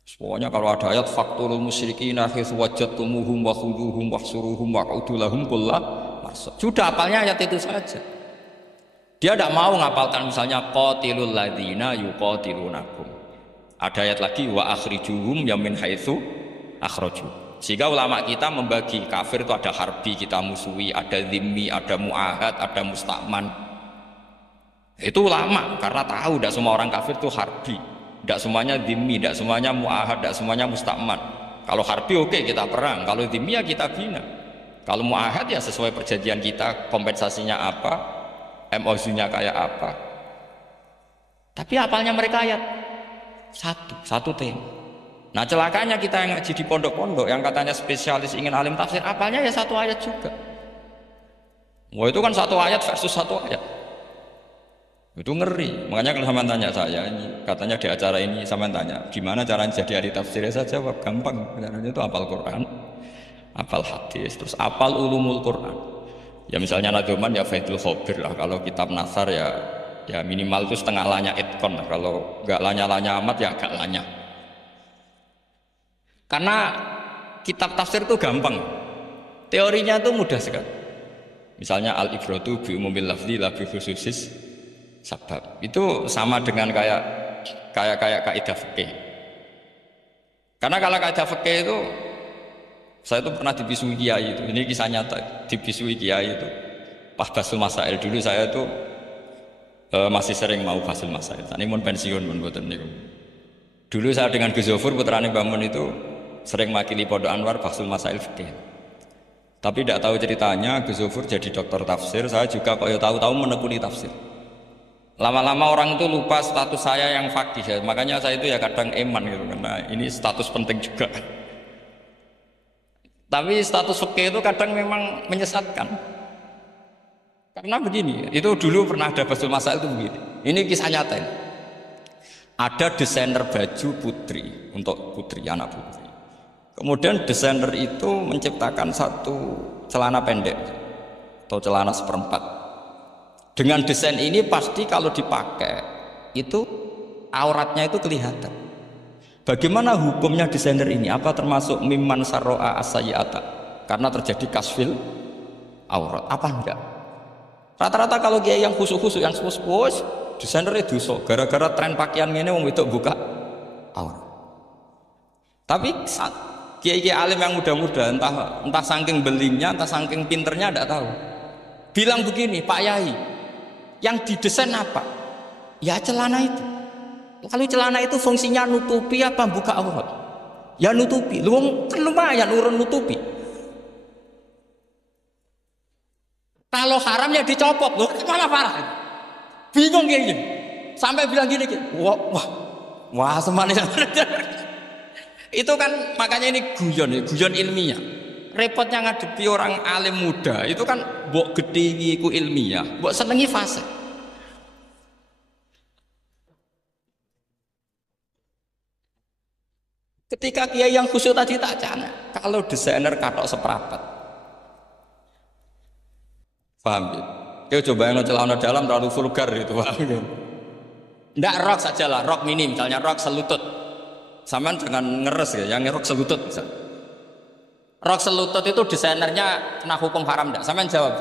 Pokoknya kalau ada ayat faqtulul musyrikina haitsu wajadtumuhum wa khuduhum wahsuruhum waq'udu lahum kulla marsad. Sudah hafalnya ayat itu saja. Dia tidak mau ngapalkan misalnya qatilul ladzina yuqatilunakum. Ada ayat lagi wa akhrijuhum yamin haitsu akhraju. Sehingga ulama kita membagi kafir itu ada harbi, kita musuhi, ada dhimmi, ada muahad, ada musta'man. Itu ulama karena tahu tidak semua orang kafir itu harbi. Tidak semuanya dhimmi, tidak semuanya mu'ahad, tidak semuanya musta'man. Kalau harbi oke, kita perang, kalau dhimmi ya kita bina. Kalau mu'ahad ya sesuai perjanjian kita, kompensasinya apa, MOU-nya kayak apa. Tapi apalnya mereka ayat satu tema. Nah celakanya kita yang ngaji di pondok-pondok yang katanya spesialis ingin alim tafsir, apalnya ya satu ayat juga. Wah itu kan satu ayat versus satu ayat. Itu ngeri. Makanya kalau sama tanya saya ini, katanya di acara ini sama tanya gimana caranya jadi ahli tafsir, saya jawab gampang. Caranya itu hafal Quran, hafal hadis, terus hafal ulumul Quran. Ya misalnya Nadoman ya Faidul Khobir lah. Kalau kitab Nasar ya minimal itu setengah lanya Itqon lah. Kalau nggak lanya-lanya amat ya agak lanya. Karena kitab tafsir itu gampang. Teorinya itu mudah sekali. Misalnya al-ibratu bi umumil lafzi la bi khususis sabab. Itu sama dengan kayak kaidah fikih. Karena kalau kaidah fikih itu saya itu pernah dibisui kiai itu. Ini kisah nyata, dibisui kiai itu. Pas basul masail dulu saya itu masih sering mau basul masail. Ini mau pensiun pun buatan niku. Dulu saya dengan Gus Zofur putrane Bamun itu sering makili Pondok Anwar basul masail fikih. Tapi tidak tahu ceritanya Gus Zofur jadi dokter tafsir, saya juga kok ya tahu-tahu menekuni tafsir. Lama-lama orang itu lupa status saya yang fakih ya. Makanya saya itu ya kadang eman gitu karena ini status penting juga. Tapi status fikih itu kadang memang menyesatkan. Karena begini, itu dulu pernah ada basul masail itu begini. Ini kisah nyata ini. Ada desainer baju putri untuk putri, anak putri. Kemudian desainer itu menciptakan satu celana pendek atau celana seperempat. Dengan desain ini pasti kalau dipakai itu auratnya itu kelihatan. Bagaimana hukumnya desainer ini? Apa termasuk mimman sarro'a as-sayyi'ata? Karena terjadi kasfil aurat. Apa enggak? Rata-rata kalau kiai yang khusus-khusus, yang sepus-sepus, desainernya dosa. Gara-gara tren pakaian ini wong wedok buka aurat. Tapi kiai-kiai alim yang muda-muda, entah saking belingnya, entah saking pinternya, tidak tahu. Bilang begini, Pak Yai, yang didesain apa? Ya celana itu. Lalu celana itu fungsinya nutupi apa buka aurat? Ya nutupi. Lu kan lumayan urun nutupi. Kalau haram ya dicopot. Loh, malah parah. Bingung kayak gini. Sampai bilang gini, wah semanis. Itu kan makanya ini guyon ilmiah. Repotnya ngadepi orang alim muda itu kan mbok gedhi iku ilmiah, mbok senengi fase. Ketika kiai yang khusyuk tadi tak cana, kalau desainer katok seperapat, paham ya? Kau coba yang celana dalam terlalu vulgar itu, paham ya? Ndak rok saja lah, rok mini misalnya rok selutut, sampean jangan ngeres ya, yang rok selutut misalnya. Rok selutut itu desainernya kena hukum haram enggak? Sampean jawab.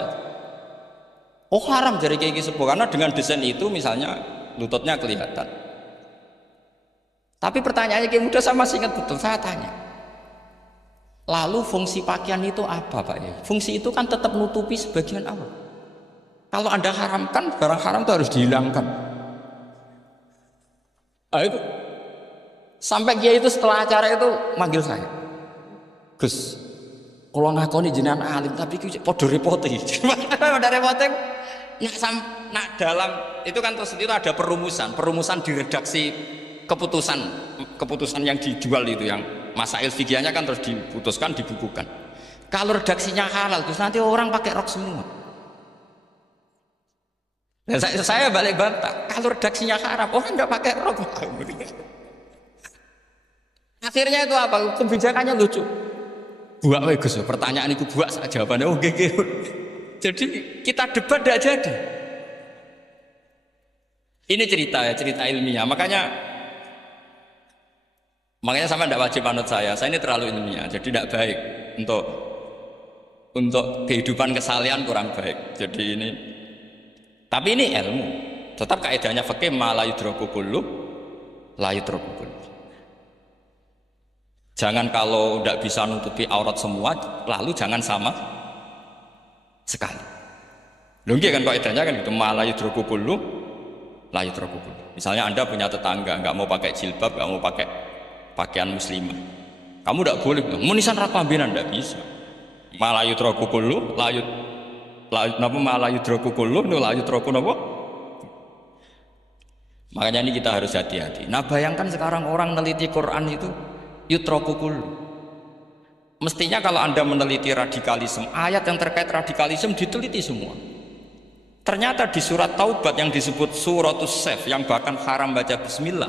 Oh haram dari kayak gitu karena dengan desain itu misalnya lututnya kelihatan. Tapi pertanyaannya kayak muda saya masih ingat betul, saya tanya. Lalu fungsi pakaian itu apa Pak ya? Fungsi itu kan tetap nutupi sebagian awal. Kalau Anda haramkan, barang haram itu harus dihilangkan. Nah, itu. Sampai Kiai itu setelah acara itu manggil saya. Gus, kalau ngakoni jenengan alim tapi podo repote. Pada repote nak dalam itu kan terus itu ada perumusan di redaksi keputusan yang dijual itu yang masail fikihnya kan terus diputuskan dibukukan. Kalau redaksinya halal terus nanti orang pakai rok semua. Dan saya balik bantah, kalau redaksinya haram orang nggak pakai rok. Akhirnya itu apa? Kebijakannya lucu. Buak wae Gus, pertanyaan itu buak saja jawabannya oh gege. Jadi kita debat tidak jadi. Ini cerita ya, cerita ilmiah. Makanya sama tidak wajib anut saya. Saya ini terlalu ilmiah, jadi tidak baik untuk kehidupan kesalian kurang baik. Jadi ini, tapi ini ilmu. Tetap kaidahnya fikih ma la yudraku kullu la yudraku kullu. Jangan kalau tidak bisa nutupi aurat semua, lalu jangan sama sekali. Lungki kan kaidahnya kan gitu, ma la yudraku kullu la yudraku kullu. Misalnya Anda punya tetangga nggak mau pakai jilbab, nggak mau pakai pakaian muslimah, kamu tidak boleh munisan raklambinan, tidak bisa. Ma la yudraku kullu la yudraku kullu la yudraku napa. Makanya ini kita harus hati-hati. Nah bayangkan sekarang orang neliti Quran itu yutraku kullu. Mestinya kalau Anda meneliti radikalisme, ayat yang terkait radikalisme diteliti semua. Ternyata di surat Taubat yang disebut suratus Saif yang bahkan haram baca bismillah,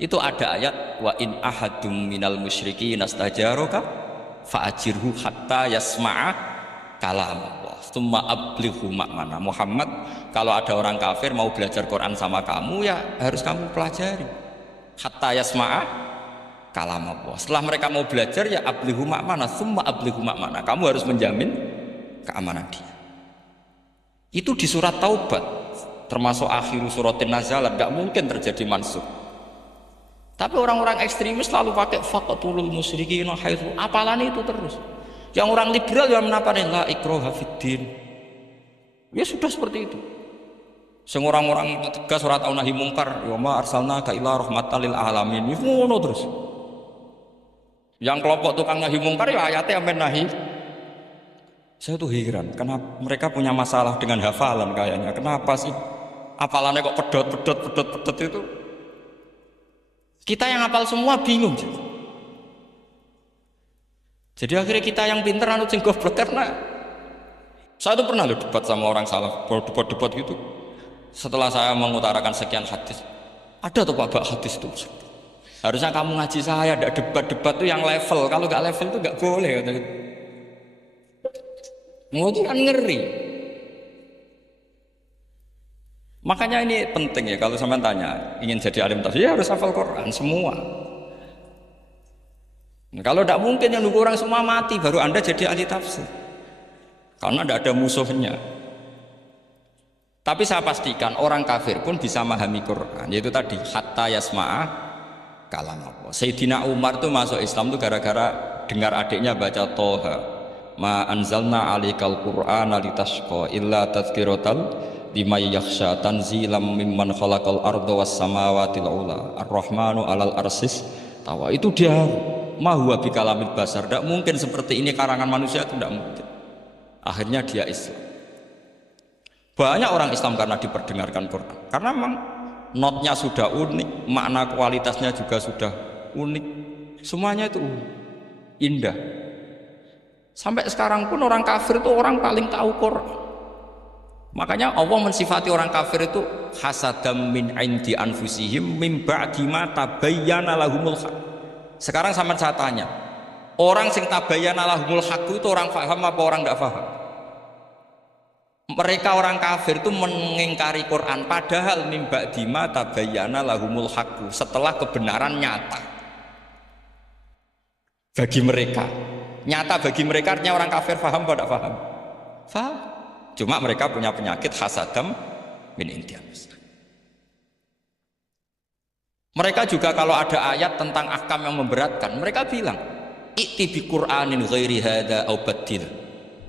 itu ada ayat wa in ahadum minal musyrikin nastajaroka fa'ajirhu hatta yasma'a kalam Allah tsumma ablighu ma'mana. Muhammad, kalau ada orang kafir mau belajar Quran sama kamu, ya harus kamu pelajari hatta yasma'a kalam Allah. Setelah mereka mau belajar, ya ablighu ma'mana tsumma ablighu ma'mana, kamu harus menjamin keamanan dia. Itu di surat Taubat, termasuk akhir suratin nazalat, gak mungkin terjadi mansukh. Tapi orang-orang ekstremis selalu pakai faqatulul musyrikin haitsu, apalan itu terus. Yang orang liberal yang menapani la ikraha fiddin. Ya sudah seperti itu. Sing orang-orang tegas ora tau nahi mungkar, ya ma arsalnaka ila rahmatan lil alamin. Itu ngono terus. Yang kelompok tukang nahi mungkar ya ayatnya amen nahi. Saya tuh heran, kenapa mereka punya masalah dengan hafalan kayaknya. Kenapa sih hafalannya kok pedot itu? Kita yang hafal semua bingung. Jadi akhirnya kita yang pinter anut sing goblok, karena saya tuh pernah debat sama orang salah, debat gitu. Setelah saya mengutarakan sekian hadis, ada tuh Pak hadis itu. Harusnya kamu ngaji saya, ada debat tuh yang level. Kalau nggak level tuh nggak boleh. Mau itu kan ngeri. Makanya ini penting ya, kalau sampean tanya ingin jadi alim tafsir ya harus hafal Quran semua. Nah, kalau tidak mungkin yang nunggu orang semua mati baru Anda jadi ahli tafsir, karena tidak ada musuhnya. Tapi saya pastikan orang kafir pun bisa memahami Quran, yaitu tadi hatta yasma'a kalam Allah. Sayyidina Umar tuh masuk Islam tuh gara-gara dengar adiknya baca Toha, ma anzalna alikal Qur'ana litashqa illa tadhkiratal liman yakhsha tanzilam mimman khalaqal arda was samawati ula ar-rahmanu alal arsis tawa. Itu dia ma huwa bikalamil basar, tidak mungkin seperti ini karangan manusia, itu tidak mungkin. Akhirnya dia Islam. Banyak orang Islam karena diperdengarkan Quran, karena memang notnya sudah unik, makna kualitasnya juga sudah unik, semuanya itu indah. Sampai sekarang pun orang kafir itu orang paling tahu Quran. Makanya Allah mensifati orang kafir itu hasadam min indi anfusihim min ba'di ma tabayyana lahumul haq. Sekarang sama saya tanya, orang sing tabayyana lahumul haq itu orang paham apa orang tidak paham? Mereka orang kafir itu mengingkari Quran, padahal min ba'di ma tabayyana lahumul haq, setelah kebenaran nyata bagi mereka. Nyata bagi mereka artinya orang kafir paham apa tidak paham? Paham. Cuma mereka punya penyakit hasadam min indi anfusihim. Mereka juga kalau ada ayat tentang ahkam yang memberatkan, mereka bilang, "I'ti bi Qur'anin ghairi hadza au badil."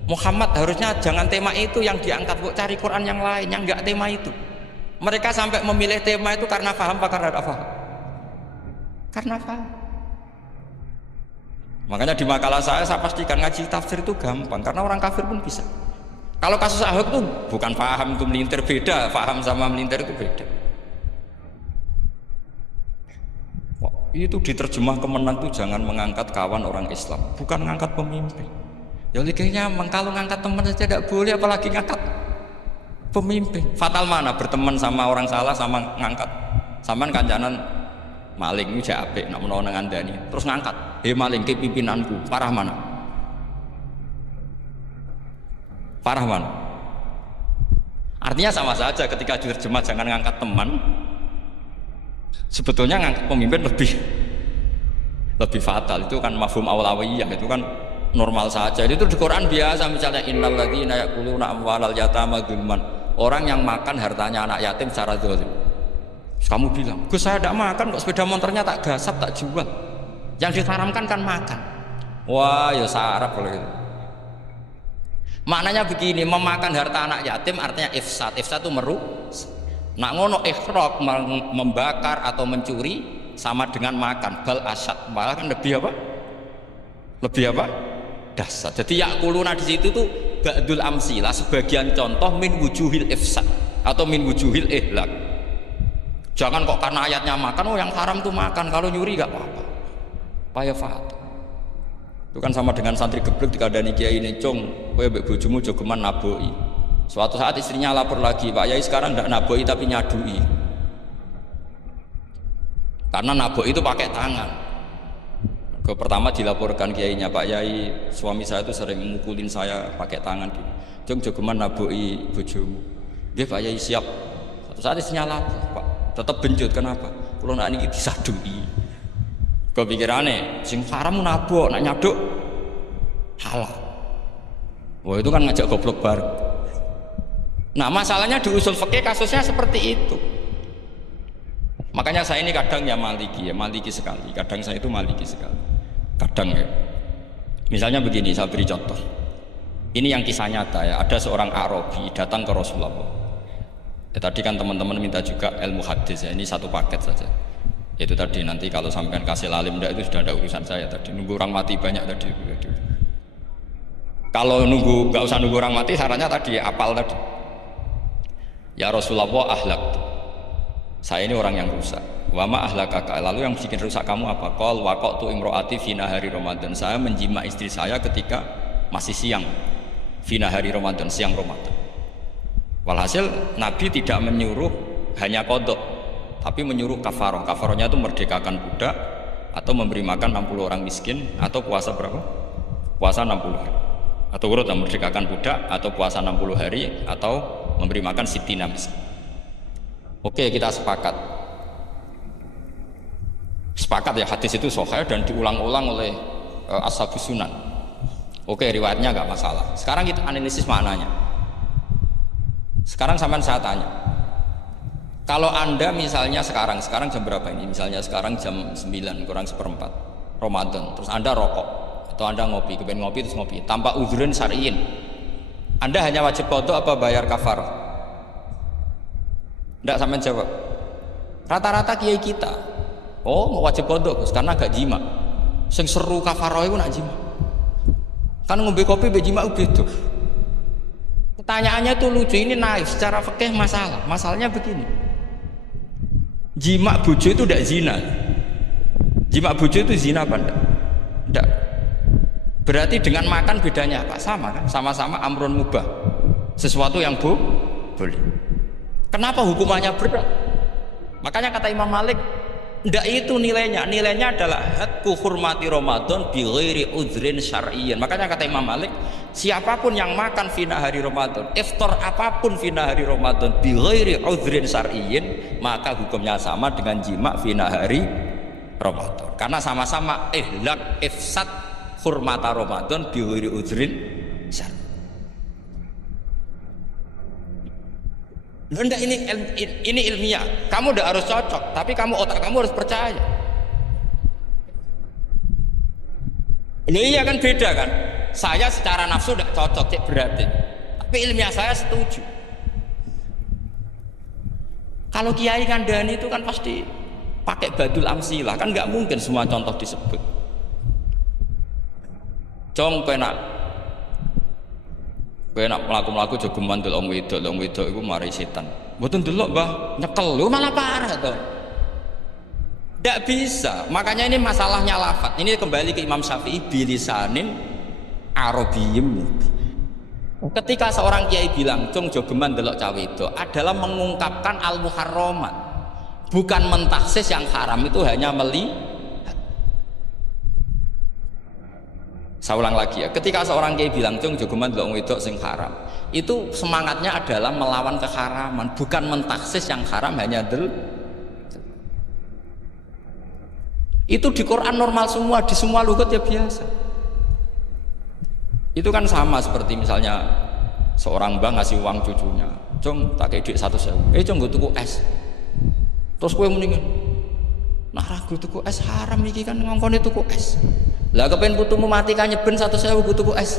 Muhammad harusnya jangan tema itu yang diangkat, kok cari Quran yang lain yang enggak tema itu. Mereka sampai memilih tema itu karena paham apa karena tidak paham? Karena paham. Makanya di makalah saya pastikan ngaji tafsir itu gampang karena orang kafir pun bisa. Kalau kasus Ahok itu bukan paham itu melintir, beda, paham sama melintir itu beda. Itu diterjemah kemenang itu jangan mengangkat kawan orang Islam, bukan mengangkat pemimpin. Ya kayaknya kalau ngangkat teman saja tidak boleh, apalagi ngangkat pemimpin. Fatal mana berteman sama orang salah sama ngangkat. Saman kancanan maling itu apik nak menawa nang andani. Terus ngangkat, maling ke pimpinanku." Parah mana? Parah mana? Artinya sama saja ketika diterjemah jangan ngangkat teman. Sebetulnya ngangkat pemimpin lebih fatal. Itu kan mafhum awlawiyah, itu kan normal saja. Itu di Quran biasa, misalnya innal ladzina ya'kuluna amwalal yatama dzulman, orang yang makan hartanya anak yatim secara zalim. Kamu bilang, "Gus, saya tidak makan kok, sepeda motornya tak gasap, tak jual." Yang diharamkan kan makan. Wah, ya sarap kalau gitu. Maknanya begini, memakan harta anak yatim artinya ifsad. Ifsad itu merusak. Nak ngono ikhraq, membakar atau mencuri sama dengan makan. Bal asyad, malah kan lebih apa? Lebih apa? Dasar. Jadi yakuluna di situ tuh ba'dul amsilah, sebagian contoh min wujuhil ifsad atau min wujuhil ihlak. Jangan kok karena ayatnya makan, oh yang haram tuh makan, kalau nyuri gak apa-apa. Paya fatal. Itu kan sama dengan santri geblek dikandani kiai ini, "Cung, kowe mbek bojomu jogeman naboi." Suatu saat istrinya lapor lagi, "Pak Yai sekarang tidak naboi tapi nyadui." Karena naboi itu pakai tangan. Pertama dilaporkan kiainya, "Pak Yai, suami saya itu sering memukulin saya pakai tangan." "Jong jogeman naboi bojomu." "Nggih Pak Yai, siap." Suatu saat istrinya lapor, "Pak, tetap benjut, kenapa?" "Kulo nak niki disadui." Kepikirannya, sing haram nabok, nak nyaduk halal. Wah, itu kan ngajak goblok bareng. Nah, masalahnya di usul fikih kasusnya seperti itu. Makanya saya ini kadang ya maliki sekali. Kadang saya itu maliki sekali. Kadang ya. Misalnya begini, saya beri contoh. Ini yang kisah nyata ya. Ada seorang Arabi datang ke Rasulullah. Ya, tadi kan teman-teman minta juga ilmu hadis ya. Ini satu paket saja. Itu tadi nanti kalau sampean kasih lalim enggak, itu sudah ada urusan saya tadi. Nunggu orang mati banyak tadi. Kalau nunggu nggak usah nunggu orang mati, sarannya tadi apal tadi. "Ya Rasulullah, ahlak. Saya ini orang yang rusak. Wa ma ahlakaka, lalu yang bikin rusak kamu apa? Qol waqatu imroati fi nahari Ramadan. Saya menjima istri saya ketika masih siang. Fi nahari Ramadan, siang Ramadan. Walhasil Nabi tidak menyuruh hanya qadha, tapi menyuruh kafaroh. Kafarohnya itu merdekakan budak atau memberi makan 60 orang miskin atau puasa berapa? Puasa 60 hari. Atau urut merdekakan budak atau puasa 60 hari atau memberi makan sitina miskin. Oke, kita sepakat. Sepakat ya, hadis itu sahih dan diulang-ulang oleh ashabus sunan. Oke, riwayatnya nggak masalah. Sekarang kita analisis maknanya. Sekarang sampean saya tanya. Kalau Anda misalnya sekarang jam berapa ini? Misalnya sekarang jam 9 kurang seperempat Ramadan. Terus Anda rokok atau Anda ngopi, kepengen ngopi terus ngopi tanpa udzrin syar'iyyin. Anda hanya wajib qadha apa bayar kafarah? Tidak sampean jawab. Rata-rata kiai kita, oh mau wajib qadha karena gak jima. Sing seru kafarah itu nak jima. Kan ngombe kopi be jima beda. Pertanyaannya tuh lucu, ini naif secara fikih masalah. Masalahnya begini. Jima bojo itu tidak zina. Jima bojo itu zina apa enggak? Enggak. Berarti dengan makan bedanya apa? Sama kan? Sama-sama amrun mubah. Sesuatu yang boleh. Kenapa hukumannya berat? Makanya kata Imam Malik, ndak itu nilainya. Nilainya adalah hadku hurmati Ramadan bi ghairi udzrin syar'iyyin. Makanya kata Imam Malik, siapapun yang makan fina hari Ramadan, iftar apapun fina hari Ramadan bi ghairi udzrin syar'iyyin, maka hukumnya sama dengan jima fina hari Ramadan. Karena sama-sama ihlak ifsad hurmata Ramadan bi ghairi udzrin syar'iyyin. Loh, enggak, ini ilmiah. Kamu udah harus cocok, tapi otak kamu harus percaya. Loh iya kan, beda kan. Saya secara nafsu udah cocok, cek berarti. Tapi ilmiah saya setuju. Kalau Kiai Kandani itu kan pasti pakai badul amsilah, kan nggak mungkin semua contoh disebut. Cong kena melaku jogeman delok wedok iku mari setan. Mboten delok, Mbah, nyekel. Lho malah parah to. Ndak bisa. Makanya ini masalahnya lafaz. Ini kembali ke Imam Syafi'i, bilisanin arabiyyim. Ketika seorang kiai bilang cung jogeman delok cawe itu adalah mengungkapkan al-muharramat, bukan mentaksis yang haram itu hanya melihat. Saya ulang lagi ya, ketika seorang kiai bilang cung jogeman delok wedok sing haram, itu semangatnya adalah melawan keharaman, bukan mentaksis yang haram hanya itu di Quran normal semua, di semua lugat ya biasa. Itu kan sama seperti misalnya seorang mbah ngasih uang cucunya, cung tak kayak duit 100.000, cung gue tuku es, terus gue mendingan nah ragu tuku es haram iki kan ngongkone tuku es, lah kepen putumu mati kan nyeben 100.000 gue tuku es.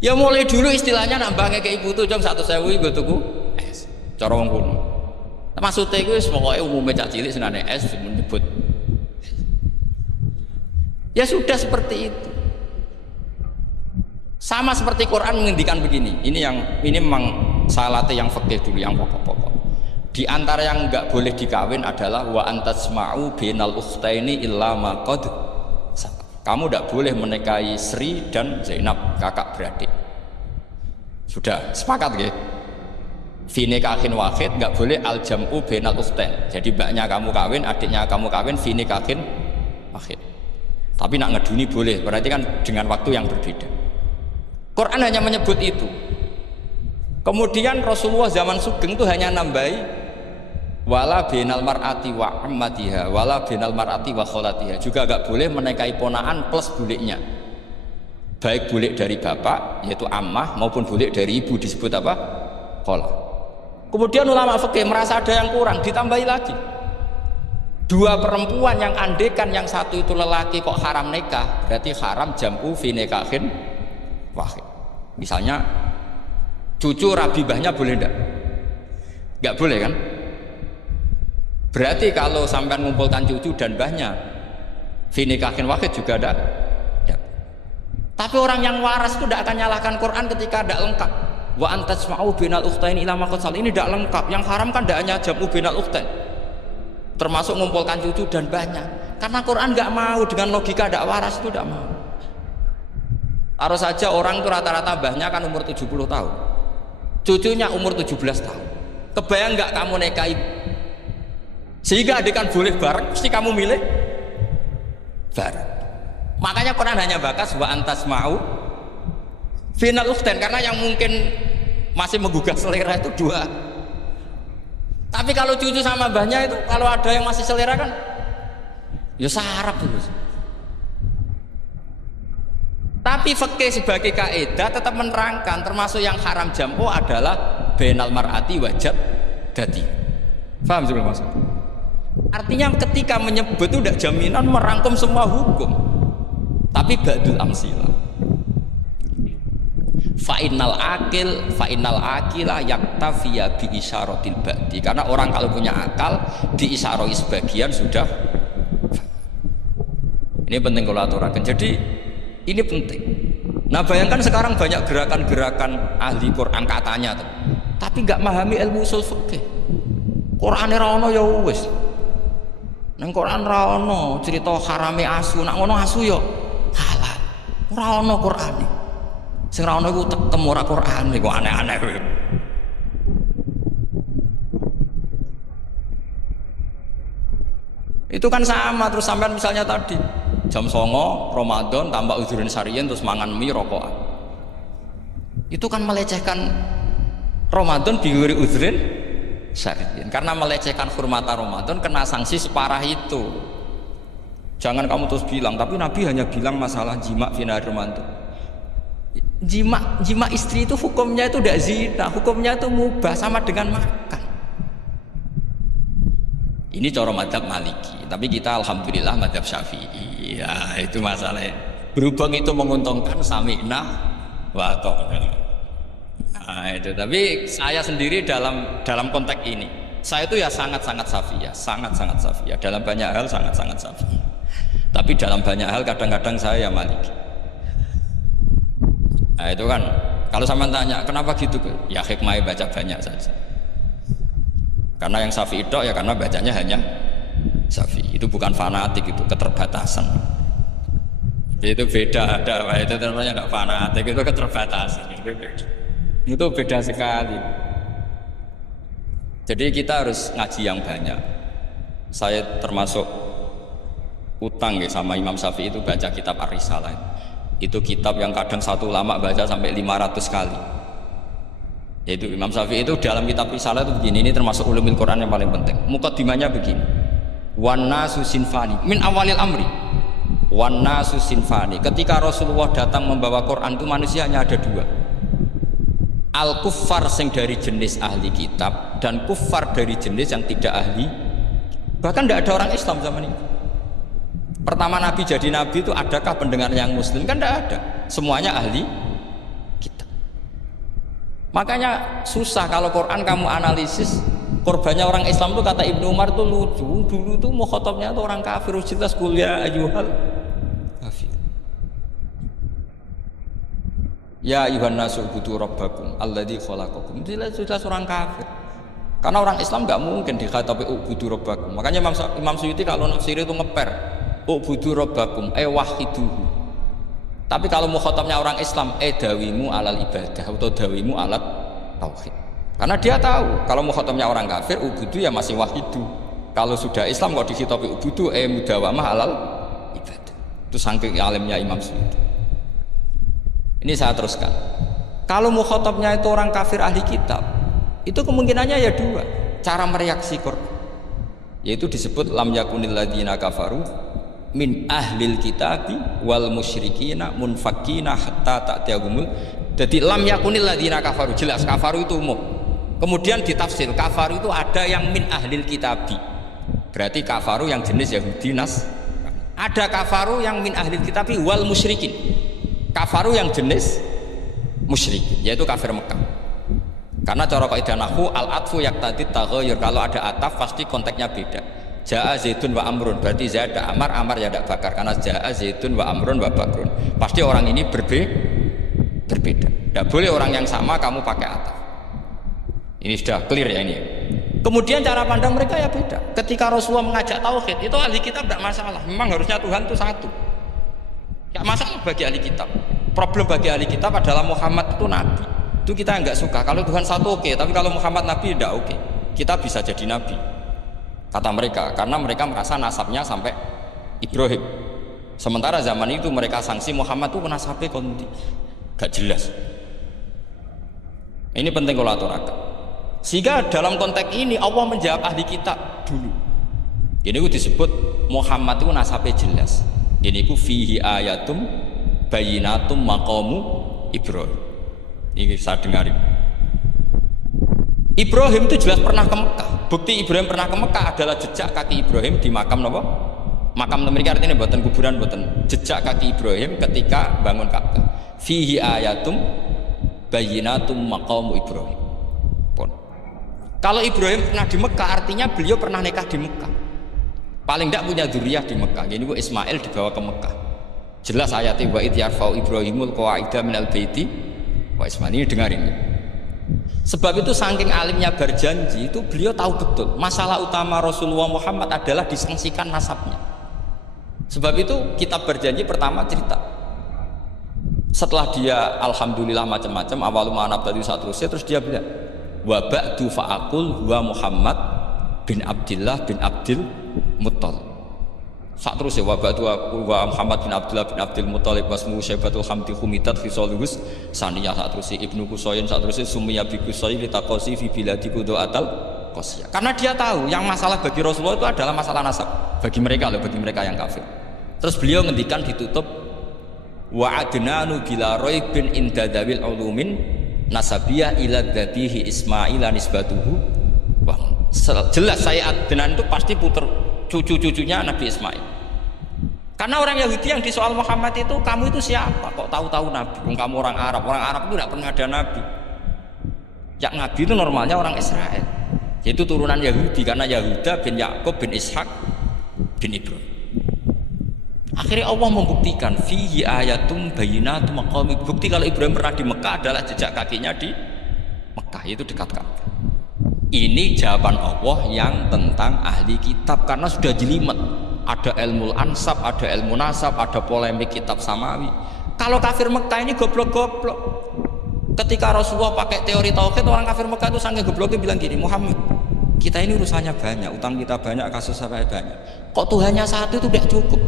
Ya mulai dulu istilahnya nambahnya ke ibu tuh cung 100.000 gue tuku es, cara wong kuno. Maksudnya gue pokoknya umumnya cak cilik senane es menyebut. Ya sudah seperti itu. Sama seperti Quran menghentikan begini. Ini memang salate yang fikih dulu, yang pokok-pokok. Di antara yang enggak boleh dikawin adalah wa antasma'u bainal ukhtaini illa ma qad. Kamu enggak boleh menikahi Sri dan Zainab, kakak beradik. Sudah sepakat nggih? Fi nikahin wahid enggak boleh al jam'u bainal ukhtain. Jadi mbaknya kamu kawin, adiknya kamu kawin fi nikahin wahid. Tapi nak ngeduni boleh, berarti kan dengan waktu yang berbeda. Quran hanya menyebut itu. Kemudian Rasulullah zaman Sugeng itu hanya nambahi wala binal mar'ati wa ammatiha wala binal mar'ati wa kholatiha, juga agak boleh menikahi ponaan plus buliknya, baik bulik dari bapak yaitu ammah maupun bulik dari ibu, disebut apa? Kholah. Kemudian ulama fikih merasa ada yang kurang, ditambahi lagi. Dua perempuan yang andekan yang satu itu lelaki kok haram nikah, berarti haram jam'u fi nikahin wahid. Misalnya cucu rabibahnya boleh enggak? Enggak boleh kan? Berarti kalau sampai mengumpulkan cucu dan bahnya fi nikahin wahid juga ada. Ya. Tapi orang yang waras itu tidak akan nyalahkan Quran ketika tidak lengkap. Wa antasma'u bainal ukhtain ila ma qad sal, ini tidak lengkap. Yang haram kan tidak hanya jam'u bainal ukhtain, termasuk mengumpulkan cucu dan banyak, karena Quran nggak mau dengan logika tidak waras itu, tidak mau. Taruh saja orang itu rata-rata mbahnya kan umur 70 tahun, cucunya umur 17 tahun, kebayang nggak kamu nikahi sehingga adik kan boleh bareng, mesti kamu milih bareng. Makanya Quran hanya bakas wa antas mau final ukhtain, karena yang mungkin masih menggugah selera itu dua. Tapi kalau cucu sama mbahnya itu, kalau ada yang masih selera kan ya sarap terus. Tapi fikih sebagai kaidah tetap menerangkan termasuk yang haram jam'u adalah bainal mar'ati wajad dati. Paham sebelum masuk? Artinya ketika menyebut itu tidak jaminan merangkum semua hukum, tapi ba'dul amsilah. Fa'innal akila yaktafiya bi isyaratil ba'di, karena orang kalau punya akal diisyaroi sebagian sudah. Ini penting kalau aturakan. Jadi ini penting. Nah bayangkan sekarang banyak gerakan-gerakan ahli Quran katanya tuh, tapi nggak memahami ilmu usul fikih. Qur'ane ra ono ya wis. Nang Quran ra ono cerita harame asu, nak ngono asu ya halal. Ora ono Qur'ane. Sing ra ono iku tekem ora Qur'an, iku aneh-aneh kowe. Itu kan sama terus sampean misalnya tadi jam 09.00 Ramadan tambah uzurin syariyin terus mangan mie rokokan. Itu kan melecehkan Ramadan biwiri uzurin syariyin. Karena melecehkan hurmata Ramadan kena sanksi separah itu. Jangan kamu terus bilang, tapi Nabi hanya bilang masalah jima fi nahar Ramadan. Jima istri itu hukumnya itu tidak zina, hukumnya itu mubah sama dengan makan. Ini cara madzhab Maliki, tapi kita alhamdulillah madzhab Syafi'i. Ya itu masalahnya. Berhubung itu menguntungkan sami'na wa ata'na. Nah itu, tapi saya sendiri dalam konteks ini, saya itu ya sangat-sangat Syafi'iyah, sangat-sangat Syafi'iyah. Dalam banyak hal sangat-sangat Syafi'iyah. Tapi dalam banyak hal kadang-kadang saya ya Maliki. Nah itu kan, kalau sama tanya kenapa gitu, ya hikmahnya baca banyak saja. Karena yang Syafi'i itu ya karena bacanya hanya Syafi'i. Itu bukan fanatik, itu keterbatasan. Itu beda, itu namanya nggak fanatik, itu keterbatasan. Itu beda sekali. Jadi kita harus ngaji yang banyak. Saya termasuk utang ya sama Imam Syafi'i itu baca kitab Ar-Risalah. Itu kitab yang kadang satu ulama baca sampai 500 kali. Yaitu Imam Syafi'i itu dalam kitab Risalah itu begini, ini termasuk ulumul Quran yang paling penting. Muqaddimahnya begini. Wan nasu sinfani min awalil amri. Wan nasu sinfani. Ketika Rasulullah datang membawa Quran itu manusia hanya ada dua. Al kuffar sing dari jenis ahli kitab dan kuffar dari jenis yang tidak ahli. Bahkan tidak ada orang Islam zaman itu. Pertama Nabi jadi Nabi itu adakah pendengar yang Muslim? Kan tidak ada, semuanya ahli kitab. Makanya susah kalau Quran kamu analisis korbannya orang Islam itu, kata Ibnu Umar itu lucu. Dulu tuh mukhotobnya itu orang kafir, jelas kuliah ayyuhal kafir. Ya ayuhan nasu ubudu rabbakum alladzi khalaqakum. Jelas orang kafir. Karena orang Islam nggak mungkin dikhatabi ubudu rabbakum. Makanya Imam Suyuti kalau nafsir itu ngeper. Ubudu rabbakum wahiduhu. Tapi kalau mukhatabnya orang Islam dawimu alal ibadah atau dawimu alat tauhid. Karena dia tahu kalau mukhatabnya orang kafir ubudu ya masih wahidu. Kalau sudah Islam kok dikhitabi ubudu mudawamah alal ibadah. Itu saking alimnya Imam Suyuti. Ini saya teruskan. Kalau mukhatabnya itu orang kafir ahli kitab, itu kemungkinannya ya dua cara mereaksi Quran. Yaitu disebut lam yakunil ladzina kafaru min ahlil kitabi wal musyrikina munfakina hatta ta'tiyahumul. Jadi lam yakunil ladzina kafaru, jelas kafaru itu umum. Kemudian ditafsir kafaru itu ada yang min ahlil kitabi, berarti kafaru yang jenis Yahudi Nas. Ada kafaru yang min ahlil kitabi wal musyrikin, kafaru yang jenis musyrikin, yaitu kafir Mekah. Karena cara kaidah nahwu al-atfu yaqtadi taghayyur, kalau ada ataf pasti konteksnya beda. Ja'a Zaidun wa Amrun, berarti Zaid ada Amar, Amar ya ada Bakar. Karena Ja'a Zaidun wa Amrun wa Bakrun, pasti orang ini berbeda. Tidak boleh orang yang sama kamu pakai ataf. Ini sudah clear ya ini. Kemudian cara pandang mereka ya beda. Ketika Rasulullah mengajak tauhid, itu ahli kitab tidak masalah. Memang harusnya Tuhan itu satu. Tidak masalah bagi ahli kitab. Problem bagi ahli kitab adalah Muhammad itu nabi. Itu kita nggak suka. Kalau Tuhan satu oke, tapi kalau Muhammad nabi tidak oke. Kita bisa jadi nabi, kata mereka, karena mereka merasa nasabnya sampai Ibrahim. Sementara zaman itu mereka sanksi Muhammad itu nasabnya konti, gak jelas. Ini penting kalau aturakan. Sehingga dalam konteks ini Allah menjawab ahli kitab dulu. Ini itu disebut Muhammad itu nasabnya jelas. Ini itu fihi ayatum bayinatum maqamu Ibrahim. Ini saya dengarin. Ibrahim itu jelas pernah ke Mekah. Bukti Ibrahim pernah ke Mekah adalah jejak kaki Ibrahim di makam apa? Makam mereka, artinya buatan kuburan, buatan jejak kaki Ibrahim ketika bangun Ka'bah. Fihi ayatum bayinatum maqamu Ibrahim. Pun. Kalau Ibrahim pernah di Mekah, artinya beliau pernah nikah di Mekah. Paling tidak punya dzurriyyah di Mekah. Jadi Ismail dibawa ke Mekah. Jelas ayatnya wa idh yarfa'u Ibrahimul qawaida minal baiti wa Ismail. Ini dengarin. Sebab itu saking alimnya berjanji itu beliau tahu betul masalah utama Rasulullah Muhammad adalah disangsikan nasabnya. Sebab itu kitab berjanji pertama cerita setelah dia alhamdulillah macam-macam awal manab tadi seterusnya, terus dia bilang wa ba'du fa'aqul wa Muhammad bin Abdillah bin Abdil Muttalib. Saat terus ya wabah wa Muhammad bin Abdullah bin Abdul Muttalib wasmu Syaibatul Hamdi Khumitat Fisolihus Saniyah. Saat terus Ibnu Kusoyin, saat terus Sumiyah bi Kusoyin Litakosi fi biladi Kudo'atal Kosiyah. Karena dia tahu yang masalah bagi Rasulullah itu adalah masalah nasab bagi mereka loh, bagi mereka yang kafir. Terus beliau ngendikan ditutup wa adnanu bila raibin inda dawil ulumin nasabiyah ila dzatihi Ismail nisbatuhu. Wah, jelas saya Adnan itu pasti puter cucu-cucunya Nabi Ismail. Karena orang Yahudi yang disoal Muhammad itu, kamu itu siapa? Kok tahu-tahu Nabi? Kamu orang Arab. Orang Arab itu tidak pernah ada Nabi. Yang Nabi itu normalnya orang Israel. Yaitu turunan Yahudi, karena Yahuda bin Yakub bin Ishak bin Ibrahim. Akhirnya Allah membuktikan fihi ayatum bayyinatum maqami. Bukti kalau Ibrahim pernah di Mekah adalah jejak kakinya di Mekah, itu dekat Ka'bah. Ini jawaban Allah yang tentang ahli kitab, karena sudah jelimet. Ada ilmu ansab, ada ilmu nasab, ada polemik kitab samawi. Kalau kafir Mekah ini goblok-goblok. Ketika Rasulullah pakai teori tauhid, orang kafir Mekah itu sangat gobloknya bilang gini, Muhammad, kita ini urusannya banyak, utang kita banyak, kasus saya banyak. Kok Tuhannya satu itu tidak cukup?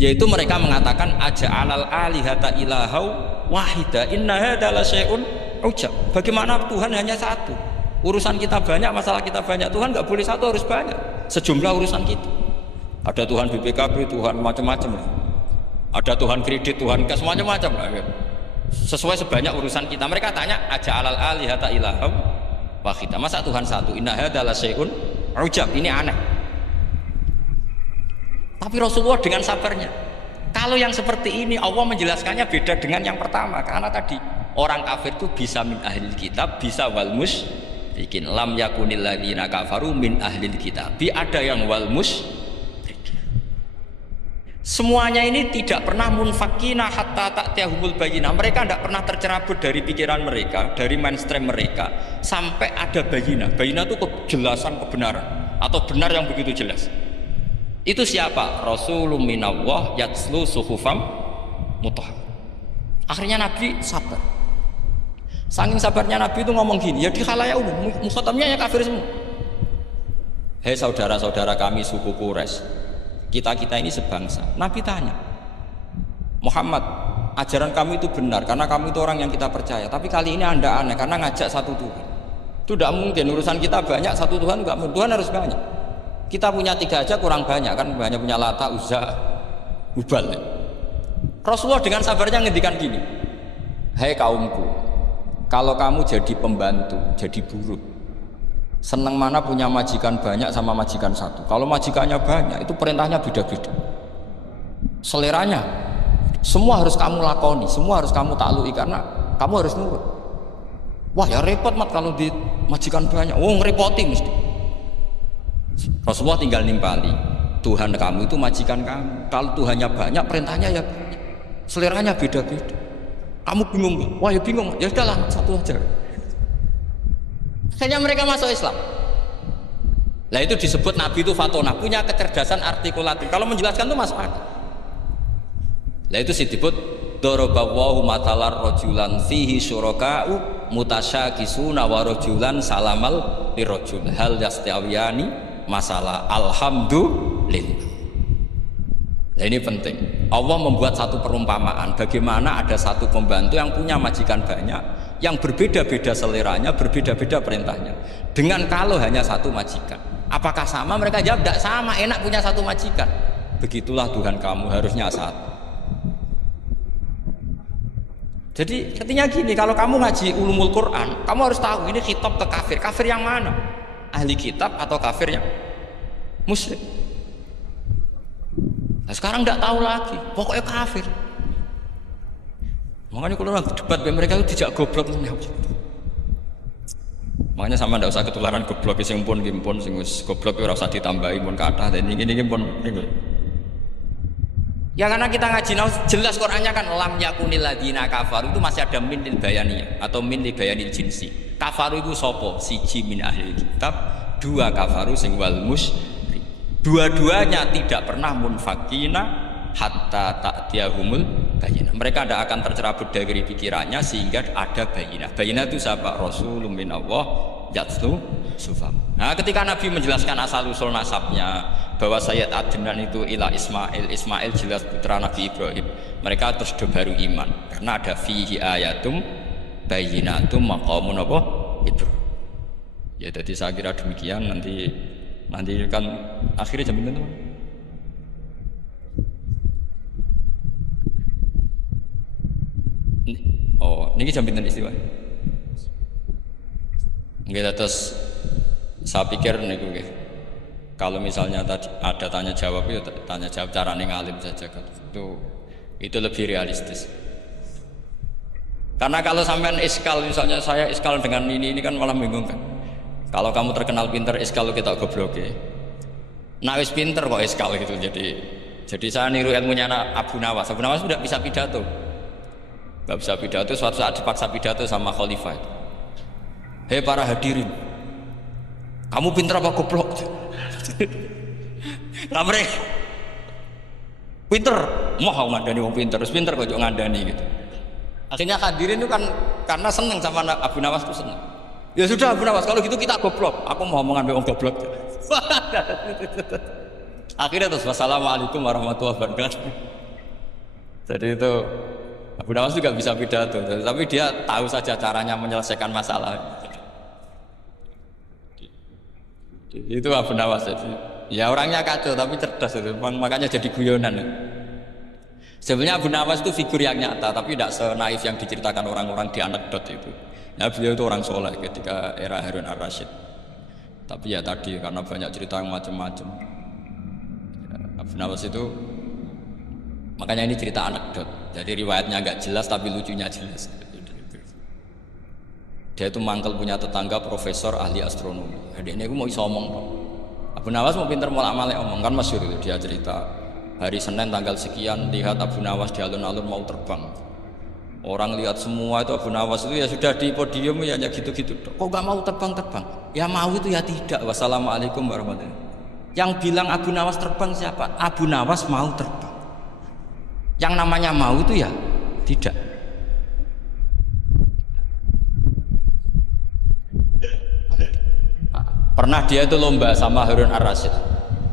Yaitu mereka mengatakan aja'alal alihata ilahau wahida inna hadza la syai'un ujab. Bagaimana Tuhan hanya satu? Urusan kita banyak, masalah kita banyak. Tuhan nggak boleh satu, harus banyak. Sejumlah urusan kita. Ada Tuhan BPKB, Tuhan macam-macam. Ada Tuhan kredit, Tuhan kas, macam-macam. Sesuai sebanyak urusan kita. Mereka tanya aja'alal alihata ilahau wahida. Masa Tuhan satu? Inna hadza la syai'un ujab. Ini aneh. Tapi Rasulullah dengan sabarnya, kalau yang seperti ini Allah menjelaskannya beda dengan yang pertama. Karena tadi orang kafir itu bisa min ahlil kitab, bisa wal musyrikin. Lam yakunil ladzina kafaru min ahlil kitab. Ada yang wal musyrikin. Semuanya ini tidak pernah munfakina hatta ta'tiyahumul bayyinah. Mereka tidak pernah tercerabut dari pikiran mereka, dari mainstream mereka, sampai ada bayyinah. Bayyinah itu kejelasan kebenaran atau benar yang begitu jelas. Itu siapa? Rasulun minallah yatslu suhufam mutahhar. Akhirnya Nabi sabar. Saking sabarnya Nabi itu ngomong gini, ya di khalayak umum, mukhatamnya ya kafir semua. Hei saudara-saudara kami suku Quraisy, kita ini sebangsa. Nabi tanya, Muhammad, ajaran kami itu benar karena kami itu orang yang kita percaya. Tapi kali ini Anda aneh karena ngajak satu Tuhan. Itu tidak mungkin, urusan kita banyak, satu Tuhan enggak, Tuhan harus banyak. Kita punya 3 aja kurang banyak, kan banyak punya Lata, Uzza, Hubal. Rasulullah dengan sabarnya ngendikan gini, hei kaumku, kalau kamu jadi pembantu, jadi buruh, senang mana punya majikan banyak sama majikan satu. Kalau majikannya banyak, itu perintahnya beda-beda, seleranya semua harus kamu lakoni, semua harus kamu taklui karena kamu harus nurut. Wah ya repot mat kalau di majikan banyak, ngerepoti mesti. Rasulullah tinggal nimpali, Tuhan kamu itu majikan kamu. Kalau Tuhannya banyak, perintahnya ya banyak, seleranya beda-beda. Kamu bingung nggak? Wah ya bingung, ya udahlah satu aja. Akhirnya mereka masuk Islam. Nah itu disebut Nabi itu fatona, punya kecerdasan artikulatif. Kalau menjelaskan itu masuk akal. Nah itu disebut dorobawahu matalar rojulan fihi syuraka'u mutasyakisuna wa rojulan salamal lirojul hal yastawiyani masalah alhamdulillah. Nah ini penting. Allah membuat satu perumpamaan bagaimana ada satu pembantu yang punya majikan banyak, yang berbeda-beda seleranya, berbeda-beda perintahnya. Dengan kalau hanya satu majikan, apakah sama? Mereka jawab tidak sama. Enak punya satu majikan. Begitulah Tuhan kamu, harusnya satu. Jadi artinya gini, kalau kamu ngaji ulumul Quran, kamu harus tahu ini khitab ke kafir. Kafir yang mana? Ahli kitab atau kafir yang musyrik? Nah, sekarang tidak tahu lagi, pokoknya kafir. Makanya kalau orang debat mereka itu tidak goblok. Makanya sama tidak usah ketularan goblok, sing pun sing goblok ora usah ditambahi pun kathah dan ini pun ini. Ya karena kita ngaji jelas Qur'annya kan lam yakunil ladzina kafaru itu masih ada min lil bayaniyah atau min li bayanil jinsi. Kafaru itu sopo? Siji min ahli kitab, 2 kafaru sing wal musyrik. Dua-duanya tidak pernah munfakina hatta ta'tiyahumul bayyinah. Mereka tidak akan tercerabut dari pikirannya sehingga ada bayyinah. Bayyinah itu siapa? Rasulun minallah yatslu sufam. Nah, ketika Nabi menjelaskan asal usul nasabnya bahwa Sayyid Adnan itu ila Ismail jelas putra Nabi Ibrahim, mereka terus baru iman karena ada fihi ayatum bayyinatum maqamun apa Ibrahim. Ya jadi saya kira demikian, nanti kan akhirnya jam itu Oh, niki jam pinten istiwa? Nggih, terus saya pikir niku nggih. Kalau misalnya tadi ada tanya jawab ya tanya jawab carane ngalim saja kan. Itu lebih realistis. Karena kalau sampean iskal misalnya saya iskal dengan ini kan malah bingung kan. Kalau kamu terkenal pinter iskal kita goblok ya. Nah wis pinter kok iskal gitu jadi saya niru ilmunya Abu Nawas. Abu Nawas tidak bisa pidato. Gak bisa pidato, suatu saat dipaksa pidato sama khalifah itu. Hei para hadirin, kamu pinter apa goblok? Lah mereka pinter, mau ngandani wong pinter, terus pinter kok ngandani gitu. Akhirnya hadirin itu kan karena seneng sama Abu Nawas itu seneng. Ya sudah Abu Nawas, kalau gitu kita goblok. Aku mau ngomong wong goblok. Akhirnya terus wassalamualaikum warahmatullahi wabarakatuh. Jadi itu Abu Nawas juga bisa pidato, tapi dia tahu saja caranya menyelesaikan masalah. Itu Abu Nawas. Ya orangnya kacau tapi cerdas itu, makanya jadi guyonan. Sebenarnya Abu Nawas itu figur yang nyata, tapi tidak senaif yang diceritakan orang-orang di anekdot itu. Nah beliau itu orang soleh ketika era Harun ar-Rasyid. Tapi ya tadi karena banyak cerita yang macam-macam. Abu Nawas itu makanya ini cerita anekdot. Jadi riwayatnya agak jelas tapi lucunya jelas. Dia itu mangkel punya tetangga profesor ahli astronomi. Jadi ini aku mau iso omong. Abu Nawas mau pinter molak-malik omong kan masyhur itu dia cerita. Hari Senin tanggal sekian lihat Abu Nawas di alun-alun mau terbang. Orang lihat semua itu Abu Nawas itu ya sudah di podium ya hanya gitu-gitu. Kok gak mau terbang-terbang? Ya mau itu ya tidak. Wassalamualaikum warahmatullahi wabarakatuh. Yang bilang Abu Nawas terbang siapa? Abu Nawas mau terbang. Yang namanya mau itu ya tidak. Pernah dia itu lomba sama Harun ar-Rasyid.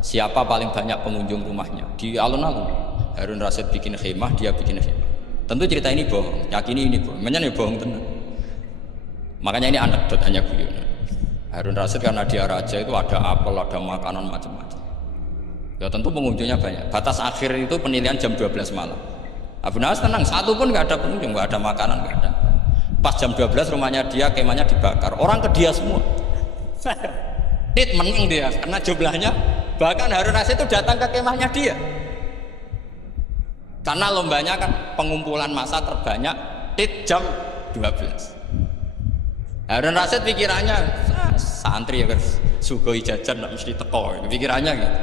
Siapa paling banyak pengunjung rumahnya di alun-alun. Harun ar-Rasyid bikin khemah, dia bikin khemah. Tentu cerita ini bohong, yakini ini bohong. Makanya bohong tenang. Makanya ini anekdot hanya guyonan. Harun ar-Rasyid karena dia raja itu ada apel, ada makanan macam-macam. Ya tentu pengunjungnya banyak. Batas akhir itu penilaian jam 12 malam. Abu Nawas tenang, satu pun nggak ada pengunjung, nggak ada makanan, nggak ada. Pas jam 12 rumahnya dia, kemahnya dibakar. Orang ke dia semua. Tit menang dia karena jumlahnya. Bahkan Harun ar-Rasyid itu datang ke kemahnya dia. Karena lombanya kan pengumpulan massa terbanyak tit jam 12. Harun ar-Rasyid pikirannya santri ya sugoi jajan nggak mesti teko. Pikirannya gitu.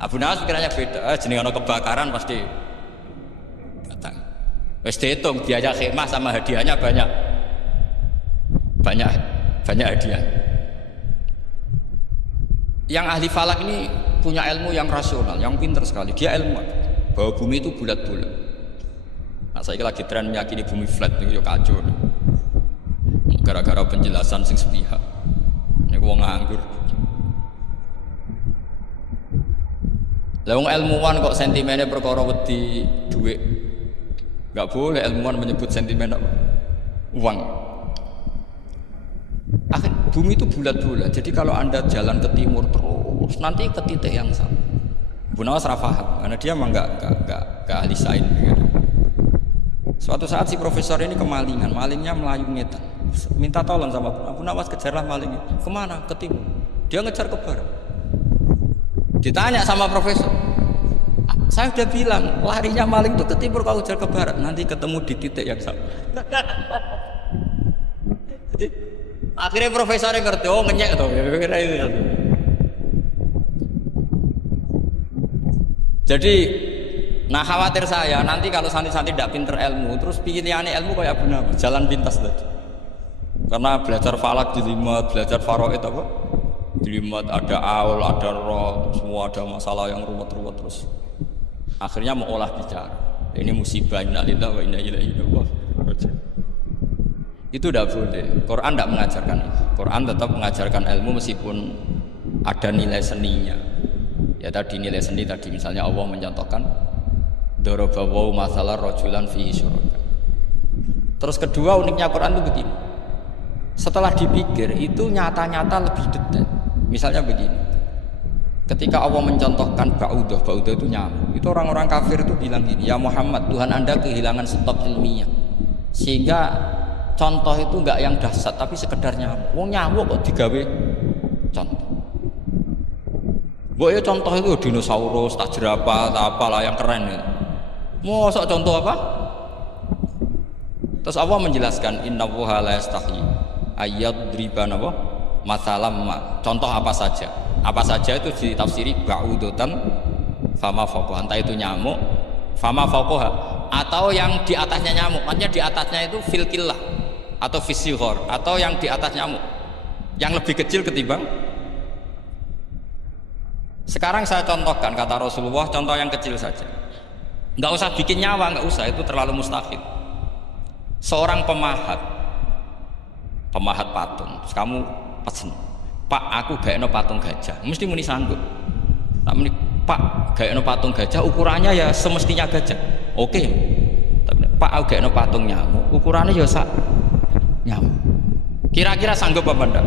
Abu Nawas pikirannya beda. Jeneng ana kebakaran pasti datang. Wis dihitung biaya khemah sama hadiahnya banyak. Banyak hadiah. Yang ahli falak ini punya ilmu yang rasional, yang pintar sekali. Dia ilmuwan bahwa bumi itu bulat-bulat. Nah, saya lagi tren meyakini bumi flat itu ya kacau. Gara-gara penjelasan sing sepihak. Ini wong nganggur. Lah wong ilmuwan kok sentimennya perkara wedi duit. Enggak boleh ilmuwan menyebut sentimen apa? Uang. Bumi itu bulat-bulat, jadi kalau anda jalan ke timur terus nanti ke titik yang sama. Abu Nawas paham, karena dia emang nggak ahli sains. Gitu. Suatu saat si profesor ini kemalingan, malingnya melayu ngetan, minta tolong sama Abu Nawas kejarlah malingnya. Kemana? Ke timur. Dia ngejar ke barat. Ditanya sama profesor, saya udah bilang larinya maling itu ke timur, kalau ngejar ke barat nanti ketemu di titik yang sama. Akhirnya profesornya ngerti, oh ngenyek tuh, kira itu. Jadi, nah khawatir saya nanti kalau santri-santri tidak pinter ilmu, terus pilihannya ilmu kayak Abu Nawas, jalan pintas tadi. Karena belajar falak jelimet, belajar faraid apa? Jelimet, ada aul, ada roh, semua ada masalah yang ruwet-ruwet terus. Akhirnya mau olah bicara. Ini musibah, inna lillahi wa inna ilaihi raji'un. Itu tidak boleh. Quran tidak mengajarkan itu. Quran tetap mengajarkan ilmu meskipun ada nilai seninya. Ya tadi nilai seni tadi misalnya Allah mencontohkan darabawu masalah rajulan fihi syuraka. Terus kedua uniknya Quran itu begini. Setelah dipikir itu nyata-nyata lebih detail. Misalnya begini. Ketika Allah mencontohkan ba'udah itu nyamuk. Itu orang-orang kafir itu bilang gini, ya Muhammad, Tuhan Anda kehilangan stok ilmiah. Sehingga contoh itu enggak yang dahsyat tapi sekedar nyamuk. Wong nyamuk kok digawe contoh. Mbok ya contoh itu dinosaurus, tak jerapah, tak apalah yang keren itu. Mosok contoh apa? Terus Allah menjelaskan innallaha la yastahi ayyadriba napa masalam ma. Contoh apa saja? Apa saja itu ditafsiri ba'udatan fama fawqaha. Entah itu nyamuk, fama fawqaha atau yang di atasnya nyamuk. Maksudnya di atasnya itu filkillah atau fisihor atau yang di atas nyamuk. Yang lebih kecil ketimbang. Sekarang saya contohkan kata Rasulullah, contoh yang kecil saja. Enggak usah bikin nyawa, enggak usah, itu terlalu mustahil. Seorang pemahat patung, terus kamu pesen, Pak aku gaekno patung gajah, mesti muni sanggup. Tak muni, Pak gaekno patung gajah ukurannya ya semestinya gajah, oke. Tapi Pak aku gaekno patung nyamuk, ukurannya ya sak nyamuk. Kira-kira sanggup apa enggak?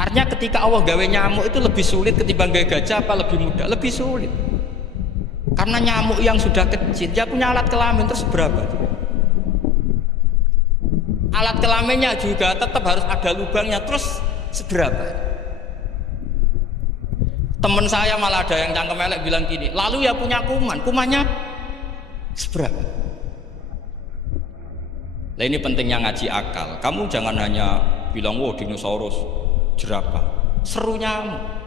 Artinya ketika Allah gawe nyamuk itu lebih sulit ketimbang gawe gajah apa lebih mudah? Lebih sulit. Karena nyamuk yang sudah kecil, dia punya alat kelamin terus berapa? Alat kelaminnya juga tetap harus ada lubangnya terus seberapa? Temen saya malah ada yang cangkem elek bilang gini, lalu ya punya kumannya seberapa? Nah ini pentingnya ngaji akal. Kamu jangan hanya bilang, wow dinosaurus, jerapah, seru nyamuk.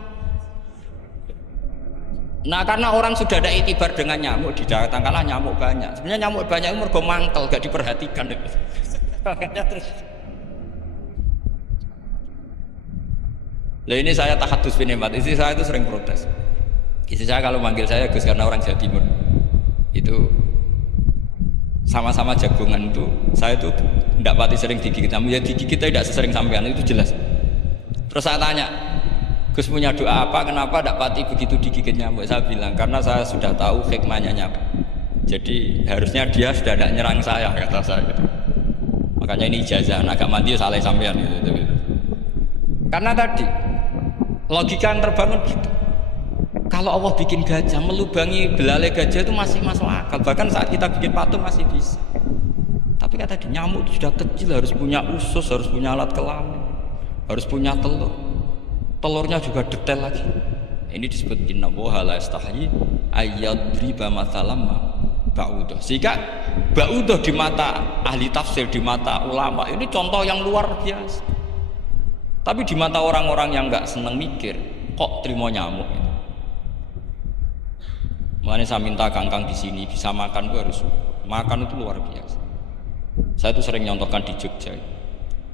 Nah karena orang sudah ada itibar dengan nyamuk, didatangkanlah nyamuk banyak. Sebenarnya nyamuk banyak itu mergo mangkel, gak diperhatikan. Lah ini saya tahadus bin Emat, istri saya itu sering protes. Istri saya kalau manggil saya Gus karena orang Jawa Timur itu sama-sama jagongan itu, saya itu tidak pati sering digigit nyamuk, ya digigit tidak sesering sampean itu jelas. Terus saya tanya, Gus punya doa apa? Kenapa tidak pati begitu digigit nyamuk? Saya bilang karena saya sudah tahu hikmahnya nyamuk. Jadi harusnya dia sudah tidak nyerang saya, kata saya gitu. Makanya ini ijazah, agak mandi salah sampean gitu. Karena tadi logika yang terbangun gitu. Kalau Allah bikin gajah, melubangi belalai gajah itu masih masuk akal. Bahkan saat kita bikin patung masih bisa. Tapi kata tadi nyamuk itu sudah kecil, harus punya usus, harus punya alat kelamin, harus punya telur. Telurnya juga detail lagi. Ini disebut innallaha la yastahi ayyadriba mathalam ba'udah. Sehingga ba'udah di mata ahli tafsir, di mata ulama ini contoh yang luar biasa. Tapi di mata orang-orang yang nggak seneng mikir, kok terima nyamuk? Makanya saya minta kangkang di sini bisa makan, gue harus makan itu luar biasa. Saya tuh sering nyontohkan di Jogja.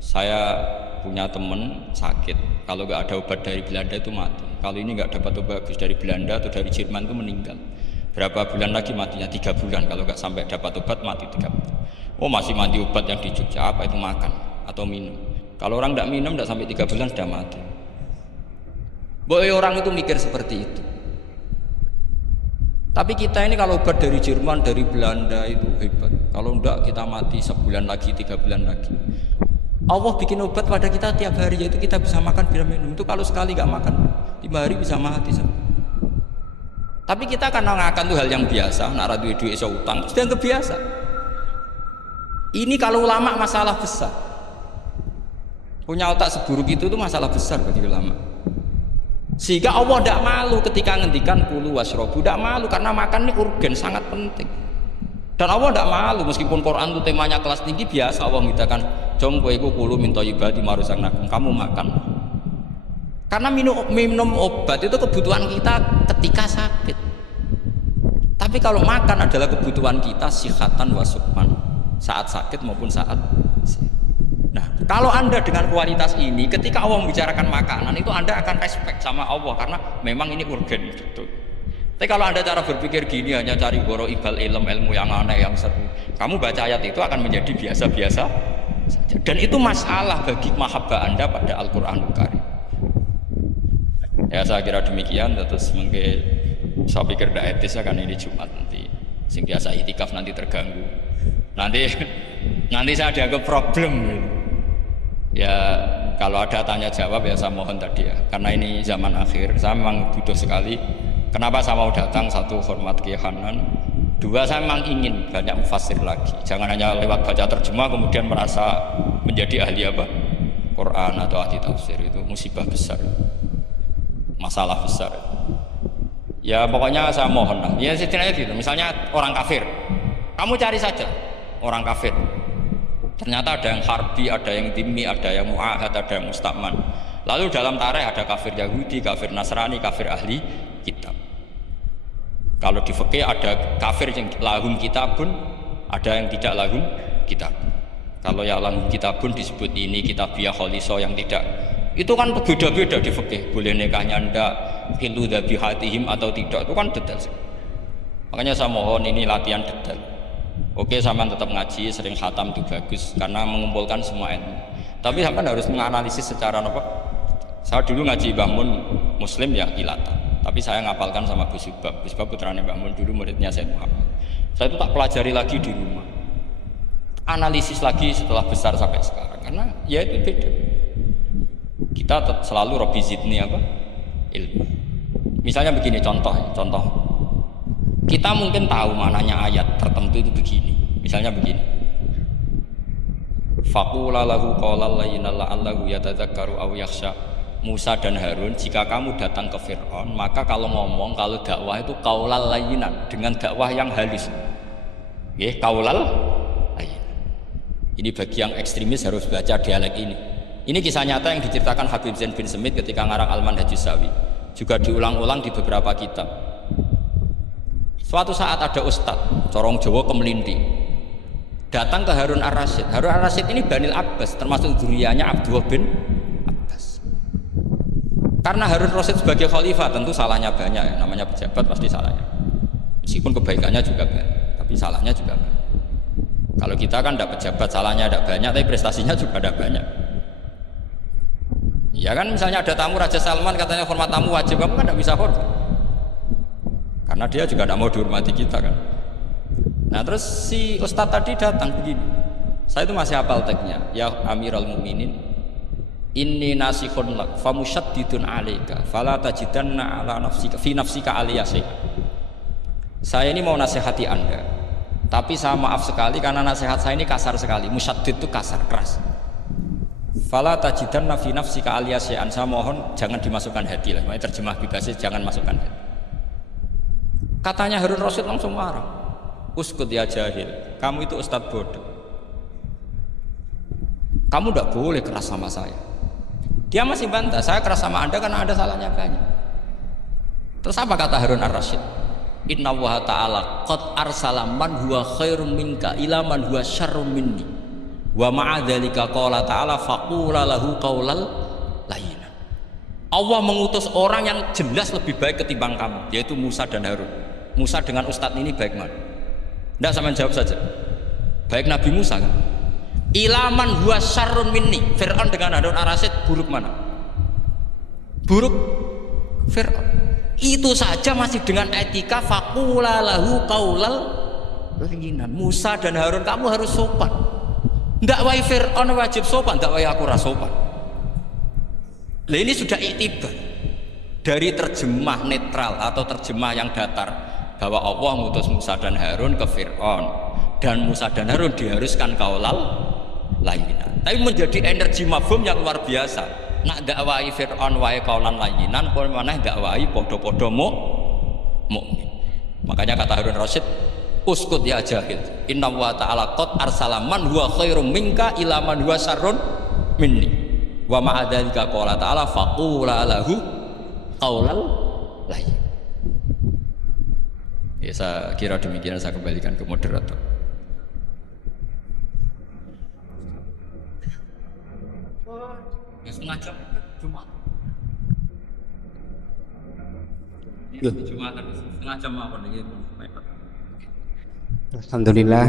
Saya punya temen sakit, kalau nggak ada obat dari Belanda itu mati. Kalau ini nggak dapat obat bagus dari Belanda atau dari Jerman itu meninggal. Berapa bulan lagi matinya? 3 bulan. Kalau nggak sampai dapat obat mati 3 bulan. Oh masih mati obat yang di Jogja, apa itu makan atau minum? Kalau orang nggak minum nggak sampai 3 bulan sudah mati. Boleh orang itu mikir seperti itu. Tapi kita ini kalau obat dari Jerman, dari Belanda itu hebat. Kalau enggak kita mati sebulan lagi, 3 bulan lagi. Allah bikin obat pada kita tiap hari, yaitu kita bisa makan, bisa minum. Itu kalau sekali nggak makan 5 hari bisa mati. Tapi kita karena ngakan itu hal yang biasa, nak duit iso utang, terus dianggap biasa. Ini kalau ulama masalah besar. Punya otak seburuk itu masalah besar bagi ulama. Sehingga Allah tidak malu ketika ngendikan kulu wasrobu, tidak malu karena makan ini urgen, sangat penting. Dan Allah tidak malu meskipun Quran itu temanya kelas tinggi, biasa Allah mengatakan jom kowe iku kulu min thayyibati ma razaqnakum, kamu makan. Karena minum obat itu kebutuhan kita ketika sakit. Tapi kalau makan adalah kebutuhan kita sihatan wa sukman, saat sakit maupun saat sehat. Nah, kalau Anda dengan kualitas ini, ketika Allah membicarakan makanan itu Anda akan respect sama Allah karena memang ini urgen betul. Tapi kalau Anda cara berpikir gini, hanya cari goro ibal ilmu yang aneh, yang seru, kamu baca ayat itu akan menjadi biasa-biasa saja. Dan itu masalah bagi mahabbah Anda pada Al-Quranul Karim. Ya saya kira demikian. Terus mungkin saya pikir tidak etis kan ini Jumat nanti. Sing biasa itikaf nanti terganggu. Nanti saya dianggap problem. Ya kalau ada tanya jawab ya saya mohon tadi ya. Karena ini zaman akhir, saya memang butuh sekali. Kenapa saya mau datang? Satu, hormat Kiai Hanan. Dua, saya memang ingin banyak mufassir lagi. Jangan hanya lewat baca terjemah kemudian merasa menjadi ahli apa? Quran atau ahli tafsir. Itu musibah besar, masalah besar. Ya pokoknya saya mohon lah. Ya setidaknya gitu. Misalnya orang kafir, kamu cari saja orang kafir. Ternyata ada yang harbi, ada yang dhimmi, ada yang mu'ahad, ada yang musta'man. Lalu dalam tarikh ada kafir Yahudi, kafir Nasrani, kafir ahli kitab. Kalau di fikih ada kafir yang lahum kitabun, ada yang tidak lahum kitab. Kalau yang lahum kitabun disebut ini kitabiah kholiso, yang tidak. Itu kan beda-beda di fikih. Boleh nikahnya ndak, hilu dhabihatihim atau tidak. Itu kan detail. Makanya saya mohon ini latihan detail. Oke, sampean tetap ngaji, sering khatam itu bagus karena mengumpulkan semua ilmu. Tapi sampean harus menganalisis secara apa? Saya dulu ngaji Mbah Mun Muslim ya kilatan. Tapi saya ngapalkan sama Gus Subab. Gus Subab putranya Mbah Mun, dulu muridnya Said Muhammad. Saya itu tak pelajari lagi di rumah. Analisis lagi setelah besar sampai sekarang. Karena ya itu beda. Kita selalu Rabbi zidni apa? Ilmu. Misalnya begini contoh. Kita mungkin tahu maknanya ayat tertentu itu begini. Misalnya begini. Faqula lahu qawlan layyinan la'allahu yatadzakkaru aw yakhsha. Musa dan Harun, jika kamu datang ke Fir'aun, maka kalau ngomong, kalau dakwah itu qaulal layyinan, dengan dakwah yang halus. Nggih, qaulal layyinan. Ini bagi yang ekstremis harus baca dialek ini. Ini kisah nyata yang diceritakan Habib Zain bin Semit ketika ngarang Al-Manhajus Sawi. Juga diulang-ulang di beberapa kitab. Suatu saat ada ustadz, corong Jawa Kemelinti, datang ke Harun Ar-Rasyid. Harun Ar-Rasyid ini Banil Abbas, termasuk zuriyahnya Abdullah bin Abbas. Karena Harun Ar-Rasyid sebagai khalifah tentu salahnya banyak ya, namanya pejabat pasti salahnya. Meskipun kebaikannya juga banyak, tapi salahnya juga banyak. Kalau kita kan tidak pejabat, salahnya tidak banyak, tapi prestasinya juga tidak banyak. Ya kan misalnya ada tamu Raja Salman, katanya hormat tamu wajib, kamu kan tidak bisa hormat. Karena dia juga tidak mau dihormati kita kan. Nah terus si ustadz tadi datang begini, saya itu masih hafal teksnya. Ya Amirul Mukminin, inni nasikhun lak famusyaddidun alaika fala tajidanna ala nafsika fi nafsika aliyasi. Saya ini mau nasihati Anda, tapi saya maaf sekali karena nasihat saya ini kasar sekali. Musyaddid itu kasar, keras. Fala tajidanna fi nafsika aliyasi. Saya mohon jangan dimasukkan hati lah. Makanya terjemah bebasnya jangan masukkan hati. Katanya Harun Rasyid langsung marah. Uskut ya jahil, kamu itu ustadz bodoh. Kamu tidak boleh keras sama saya. Dia masih bantah, saya keras sama Anda karena ada salahnya banyak. Terus apa kata Harun Ar-Rasyid? Inna wa ta'ala qad arsala man huwa khairum minka ila man huwa syarrum minni. Wa ma'adzalika qala ta'ala faqula lahu qaulal layyinan. Allah mengutus orang yang jelas lebih baik ketimbang kamu, yaitu Musa dan Harun. Musa dengan ustadz ini baik mana? Tidak, sama jawab saja. Baik Nabi Musa kan? Ilaman huwa syarrun minni. Fir'aun dengan Harun Ar-Rasyid buruk mana? Buruk Fir'aun. Itu saja masih dengan etika faqula lahu qaulal layyinan. Musa dan Harun kamu harus sopan. Tidak wae Fir'aun wajib sopan, tidak wae aku ora sopan. Lah ini sudah iktibar dari terjemah netral atau terjemah yang datar bahwa Allah mengutus Musa dan Harun ke Fir'aun dan Musa dan Harun diharuskan qaulal layyinan. Tapi menjadi energi mafhum yang luar biasa. Nak dakwai Fir'aun wae qaulan layyinan, pun maneh dakwai podo-podo mukmin. Makanya kata Harun Rasyid, uskut ya jahil. Inna wa ta'ala qad arsala man huwa khairum minka ila man huwa syarrun minni. Wa ma'adzalika qala ta'ala faqula lahu qaulal layyin. Ya, saya kira demikian, saya kembalikan ke moderator. Setengah jam Jumat. Jumatan setengah jam apa nih? Alhamdulillah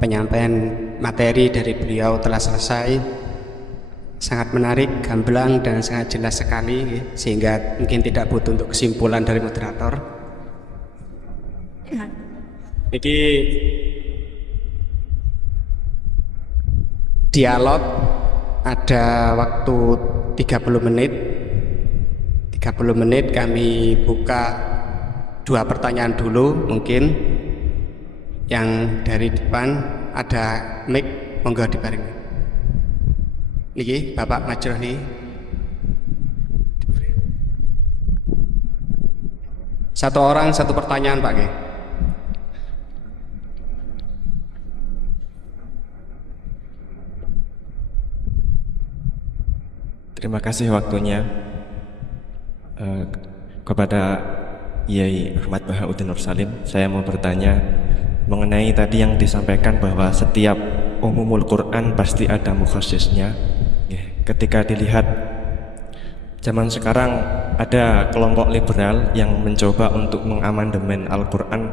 penyampaian materi dari beliau telah selesai. Sangat menarik, gamblang dan sangat jelas sekali, sehingga mungkin tidak butuh untuk kesimpulan dari moderator. Ini dialog ada waktu 30 menit. 30 menit kami buka 2 pertanyaan dulu mungkin. Yang dari depan ada mic, monggo dibarengi. Niki Bapak Majroh nih. Satu orang satu pertanyaan Pak G. Terima kasih waktunya kepada Yai Ahmad Bahauddin Nur Salim. Saya mau bertanya mengenai tadi yang disampaikan bahwa setiap umumul Quran pasti ada mukhasisnya. Ketika dilihat zaman sekarang ada kelompok liberal yang mencoba untuk mengamandemen Al-Quran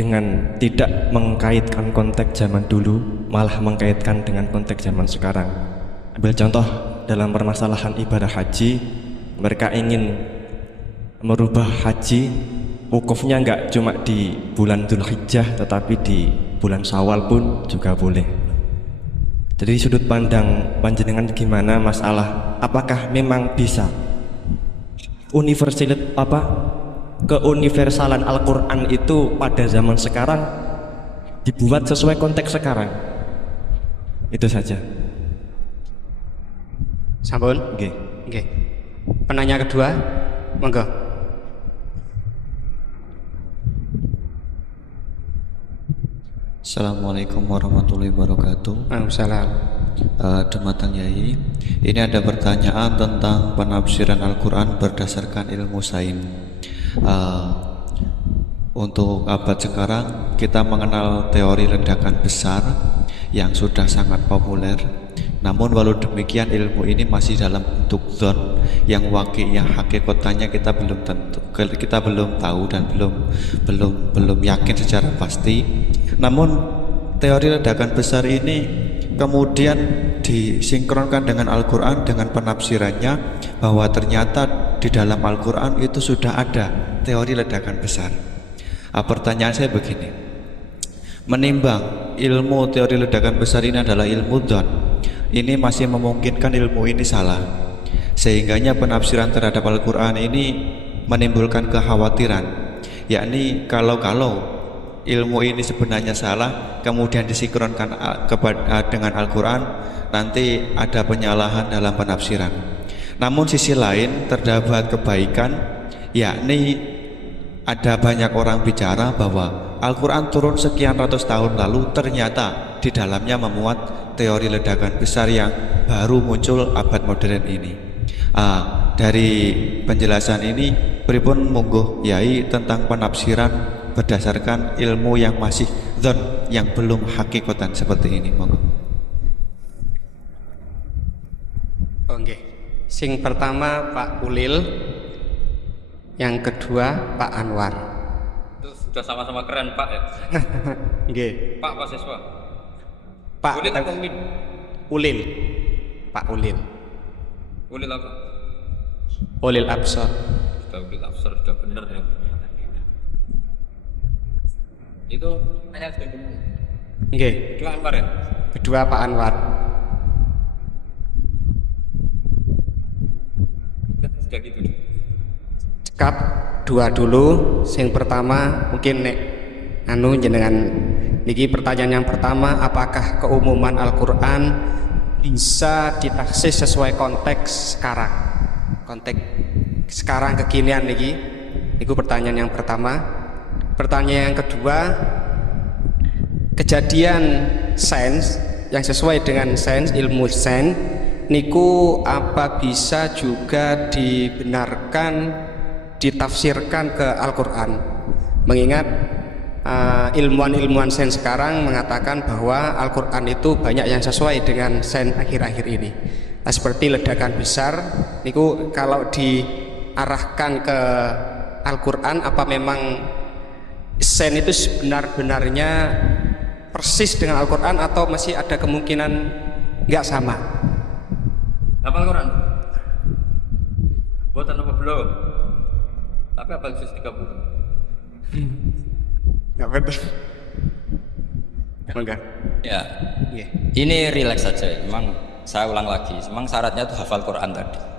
dengan tidak mengkaitkan konteks zaman dulu, malah mengkaitkan dengan konteks zaman sekarang. Ambil contoh dalam permasalahan ibadah haji, mereka ingin merubah haji wukufnya nggak cuma di bulan Dzulhijjah tetapi di bulan Syawal pun juga boleh. Jadi sudut pandang panjenengan gimana masalah apakah memang bisa keuniversalan Al-Quran itu pada zaman sekarang dibuat sesuai konteks sekarang? Itu saja. Sampun? Oke. Oke. Penanya kedua, monggo. Assalamualaikum warahmatullahi wabarakatuh. Waalaikumsalam. Dumateng Yai, ini ada pertanyaan tentang penafsiran Al-Quran berdasarkan ilmu sains. Untuk abad sekarang kita mengenal teori ledakan besar yang sudah sangat populer. Namun walau demikian ilmu ini masih dalam bentuk zon yang hakikatnya kita belum tahu dan belum yakin secara pasti. Namun teori ledakan besar ini kemudian disinkronkan dengan Al-Quran dengan penafsirannya bahwa ternyata di dalam Al-Quran itu sudah ada teori ledakan besar. Pertanyaan saya begini, menimbang ilmu teori ledakan besar ini adalah ilmu dzon, ini masih memungkinkan ilmu ini salah, sehingganya penafsiran terhadap Al-Quran ini menimbulkan kekhawatiran, yakni kalau ilmu ini sebenarnya salah kemudian disinkronkan dengan Al-Quran, nanti ada penyalahan dalam penafsiran. Namun sisi lain terdapat kebaikan, yakni ada banyak orang bicara bahwa Al-Quran turun sekian ratus tahun lalu ternyata di dalamnya memuat teori ledakan besar yang baru muncul abad modern ini. Dari penjelasan ini pripun monggo Yai tentang penafsiran berdasarkan ilmu yang masih dzon yang belum hakikatan seperti ini, monggo. Oke. Sing pertama Pak Ulil, yang kedua Pak Anwar. Itu sudah sama-sama keren Pak ya. Nggih. Pak siswa. Pak Ulil atau Ulil? Ulil. Pak Ulil. Ulil apa? Ulil Absar. Sudah Ulil Absar, sudah benar ya. Itu hanya sudah benar. Nggih. Kedua Anwar ya? Kedua Pak Anwar. Sudah gitu. Cekap dua dulu. Sing pertama mungkin nek jenengan niki pertanyaan yang pertama, apakah keumuman Al-Quran bisa ditaksis sesuai konteks sekarang, konteks sekarang kekinian niki. Niku pertanyaan yang pertama. Pertanyaan yang kedua, kejadian sains yang sesuai dengan sains, ilmu sains niku apa bisa juga dibenarkan ditafsirkan ke Al-Quran, mengingat ilmuwan-ilmuwan sains sekarang mengatakan bahwa Al-Quran itu banyak yang sesuai dengan sains akhir-akhir ini. Nah, seperti ledakan besar niku kalau diarahkan ke Al-Quran, apa memang sains itu sebenar-benarnya persis dengan Al-Quran atau masih ada kemungkinan nggak sama? Apa Al-Quran? Buatan apa belum? Tapi apa juz 30? Nggak betul. Enggak. Ya. Yeah. Ini rileks saja. Memang saya ulang lagi. Memang syaratnya itu hafal Quran tadi.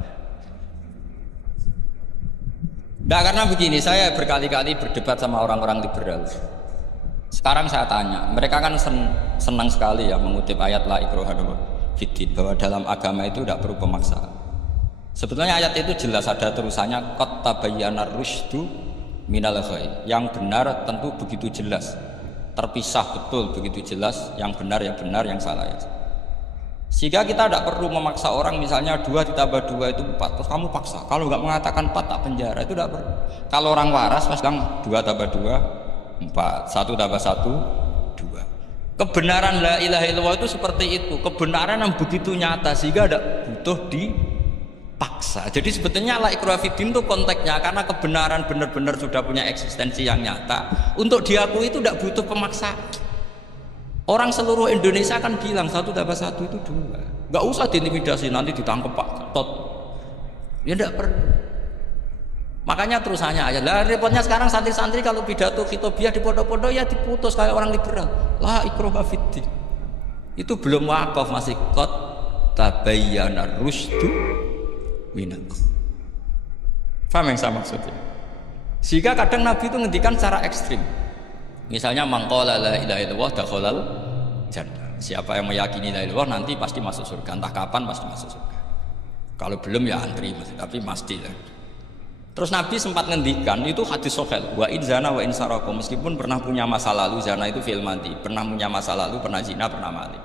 Nah, karena begini, saya berkali-kali berdebat sama orang-orang liberal. Sekarang saya tanya, mereka kan senang sekali ya mengutip ayat la ikraha fiddin, bahwa dalam agama itu tidak perlu pemaksaan. Sebetulnya ayat itu jelas ada terusannya qad tabayyana rusydu minal ghayy. Yang benar tentu begitu jelas, terpisah betul begitu jelas, yang benar ya benar, yang salah ya. Sehingga kita tidak perlu memaksa orang, misalnya 2 ditambah 2 itu 4, terus kamu paksa. Kalau nggak mengatakan 4 tak penjara, itu tidak perlu. Kalau orang waras pas bilang 2 tambah 2 4, 1 tambah 1 2. Kebenaran la ilaha illallah itu seperti itu, kebenaran yang begitu nyata sehingga tidak butuh dipaksa. Jadi sebetulnya la ikraha fiddin itu konteksnya karena kebenaran benar-benar sudah punya eksistensi yang nyata, untuk diakui itu tidak butuh pemaksaan. Orang seluruh Indonesia kan bilang 1 tambah 1 itu 2. Nggak usah diintimidasi, nanti ditangkap Pak Gatot. Ya tidak perlu. Makanya terusannya aja. Lah repotnya sekarang santri-santri kalau pidato khitobiah di pondok-pondok ya diputus kayak orang liberal. La ikraha fiddin. Itu belum wakaf, masih qad tabayyana rusydu minal ghayy. Paham yang saya maksudnya? Sehingga kadang Nabi itu ngendikan secara ekstrim. Misalnya mangqala la ilaha illallah dakhalal jannah. Siapa yang meyakini la ilaha illallah nanti pasti masuk surga. Entah kapan pasti masuk surga. Kalau belum ya antri, tapi pasti lah. Terus Nabi sempat ngendikan, itu hadis sahih, wa in zana wa in saraka, meskipun pernah punya masa lalu, zana itu fi'il madhi, pernah punya masa lalu, pernah zina, pernah mati.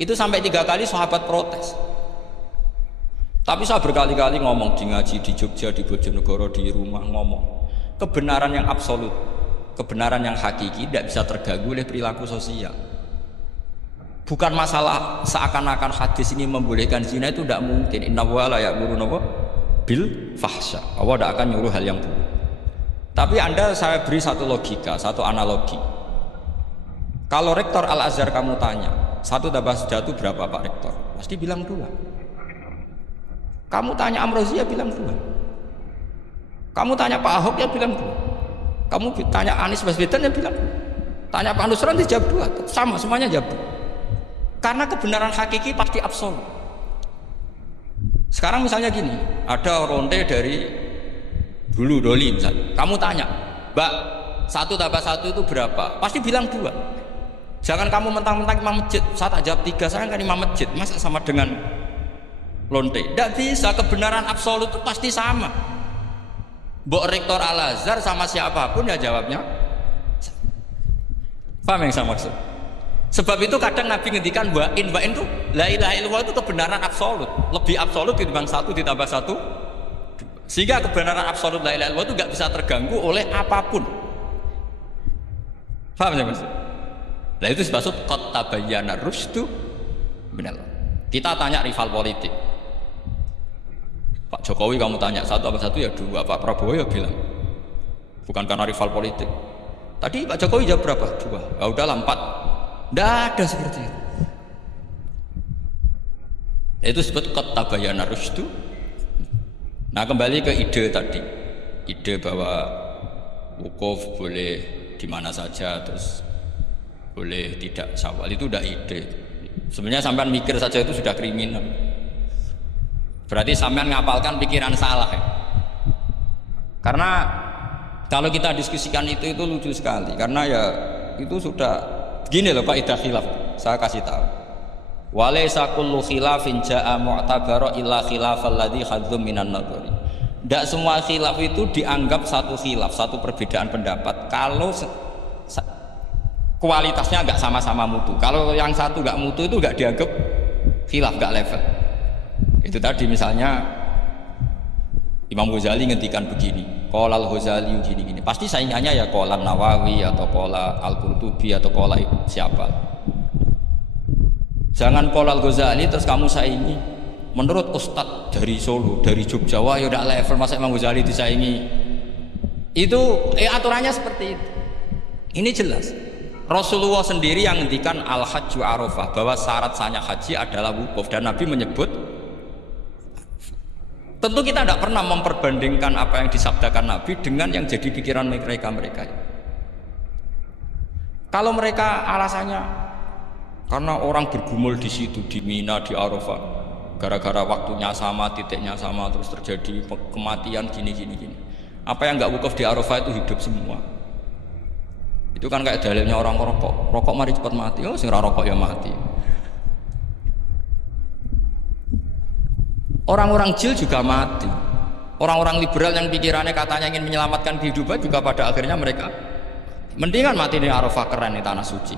Itu sampai 3 kali sahabat protes. Tapi saya berkali-kali ngomong di ngaji di Jogja, di Bojonegoro, di rumah ngomong, kebenaran yang absolut, kebenaran yang hakiki tidak bisa terganggu oleh perilaku sosial. Bukan masalah seakan-akan hadis ini membolehkan zina, itu tidak mungkin. Inna wa la ya'muru bil fahsya. Allah tidak akan nyuruh hal yang buruk. Tapi saya beri satu logika, satu analogi. Kalau rektor Al-Azhar kamu tanya 1 tambah 1 berapa Pak Rektor? Pasti bilang 2. Kamu tanya Amrozi ya bilang 2. Kamu tanya Pak Ahok ya bilang 2. Kamu tanya Anies Baswedan ya bilang 2. Tanya Pak Nusron dijawab 2. Sama, semuanya jawab 2. Karena kebenaran hakiki pasti absolut. Sekarang misalnya gini, ada ronde dari Bulu Doli misalnya. Kamu tanya, Mbak, 1 tambah 1 itu berapa? Pasti bilang 2. Jangan kamu mentang-mentang imam masjid. Saya tak jawab 3, saya kan imam masjid. Masa sama dengan lonte? Tidak bisa, kebenaran absolut itu pasti sama. Mbok rektor Al-Azhar sama siapapun ya jawabnya. Paham yang saya maksud? Sebab itu kadang Nabi ngendikan wa in itu la ilaha illallah itu kebenaran absolut, lebih absolut dibanding 1 ditambah 1 2. Sehingga kebenaran absolut la ilaha illallah itu nggak bisa terganggu oleh apapun. Paham ya maksud? Nah itu maksud qad tabayyana rusydu minal ghayy. Kita tanya rival politik, Pak Jokowi kamu tanya 1 tambah 1 ya 2, Pak Prabowo ya bilang, bukan karena rival politik. Tadi Pak Jokowi jawab berapa? 2. Ya udahlah 4. Tidak ada seperti itu. Itu disebut qad tabayyana rusydu. Nah kembali ke ide tadi, ide bahwa wukuf boleh di mana saja, terus boleh tidak syawal, itu udah ide. Sebenarnya sampean mikir saja itu sudah kriminal. Berarti sampean ngapalkan pikiran salah ya. Karena kalau kita diskusikan itu lucu sekali, karena ya itu sudah gini loh Pak Ida khilaf, saya kasih tahu. Walaysa kullu khilafin ja'a mu'tabara illa khilafal ladzi khadzum minan nadhari. Tidak semua khilaf itu dianggap satu khilaf, satu perbedaan pendapat kalau kualitasnya nggak sama-sama mutu. Kalau yang satu nggak mutu itu nggak dianggap khilaf, nggak level. Itu tadi misalnya Imam Ghazali ngendikan begini, qala al-Ghazali gini-gini. Pasti saingannya ya qala Nawawi atau qala Al-Qurtubi atau qala siapa. Jangan qala al-Ghazali terus kamu saingi. Menurut Ustadz dari Solo, dari Jogja, wah ya udah level masa Imam Ghazali disaingi. Itu aturannya seperti itu. Ini jelas. Rasulullah sendiri yang ngendikan al-hajju arafah, bahwa syarat sahnya haji adalah wukuf, dan Nabi menyebut. Tentu kita tidak pernah memperbandingkan apa yang disabdakan Nabi dengan yang jadi pikiran mereka. Kalau mereka alasannya karena orang bergumul di situ, di Mina, di Arafah, gara-gara waktunya sama, titiknya sama, terus terjadi kematian gini. Apa yang nggak wukuf di Arafah itu hidup semua. Itu kan kayak dalilnya orang rokok. Rokok mari cepat mati. Oh, sing ora rokok ya mati. Orang-orang jil juga mati. Orang-orang liberal yang pikirannya katanya ingin menyelamatkan kehidupan juga pada akhirnya mereka mendingan mati di Arafah keren di tanah suci.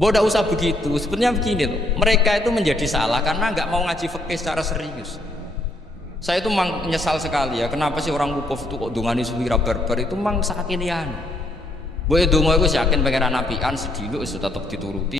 Bodoh usah begitu. Sebenarnya begini loh. Mereka itu menjadi salah karena nggak mau ngaji fikih secara serius. Saya itu menyesal sekali ya. Kenapa sih orang wukuf itu kok dungani suwira barbar itu memang sakinian. Boy dongo itu yakin pangeran apian sedilo itu tetap dituruti.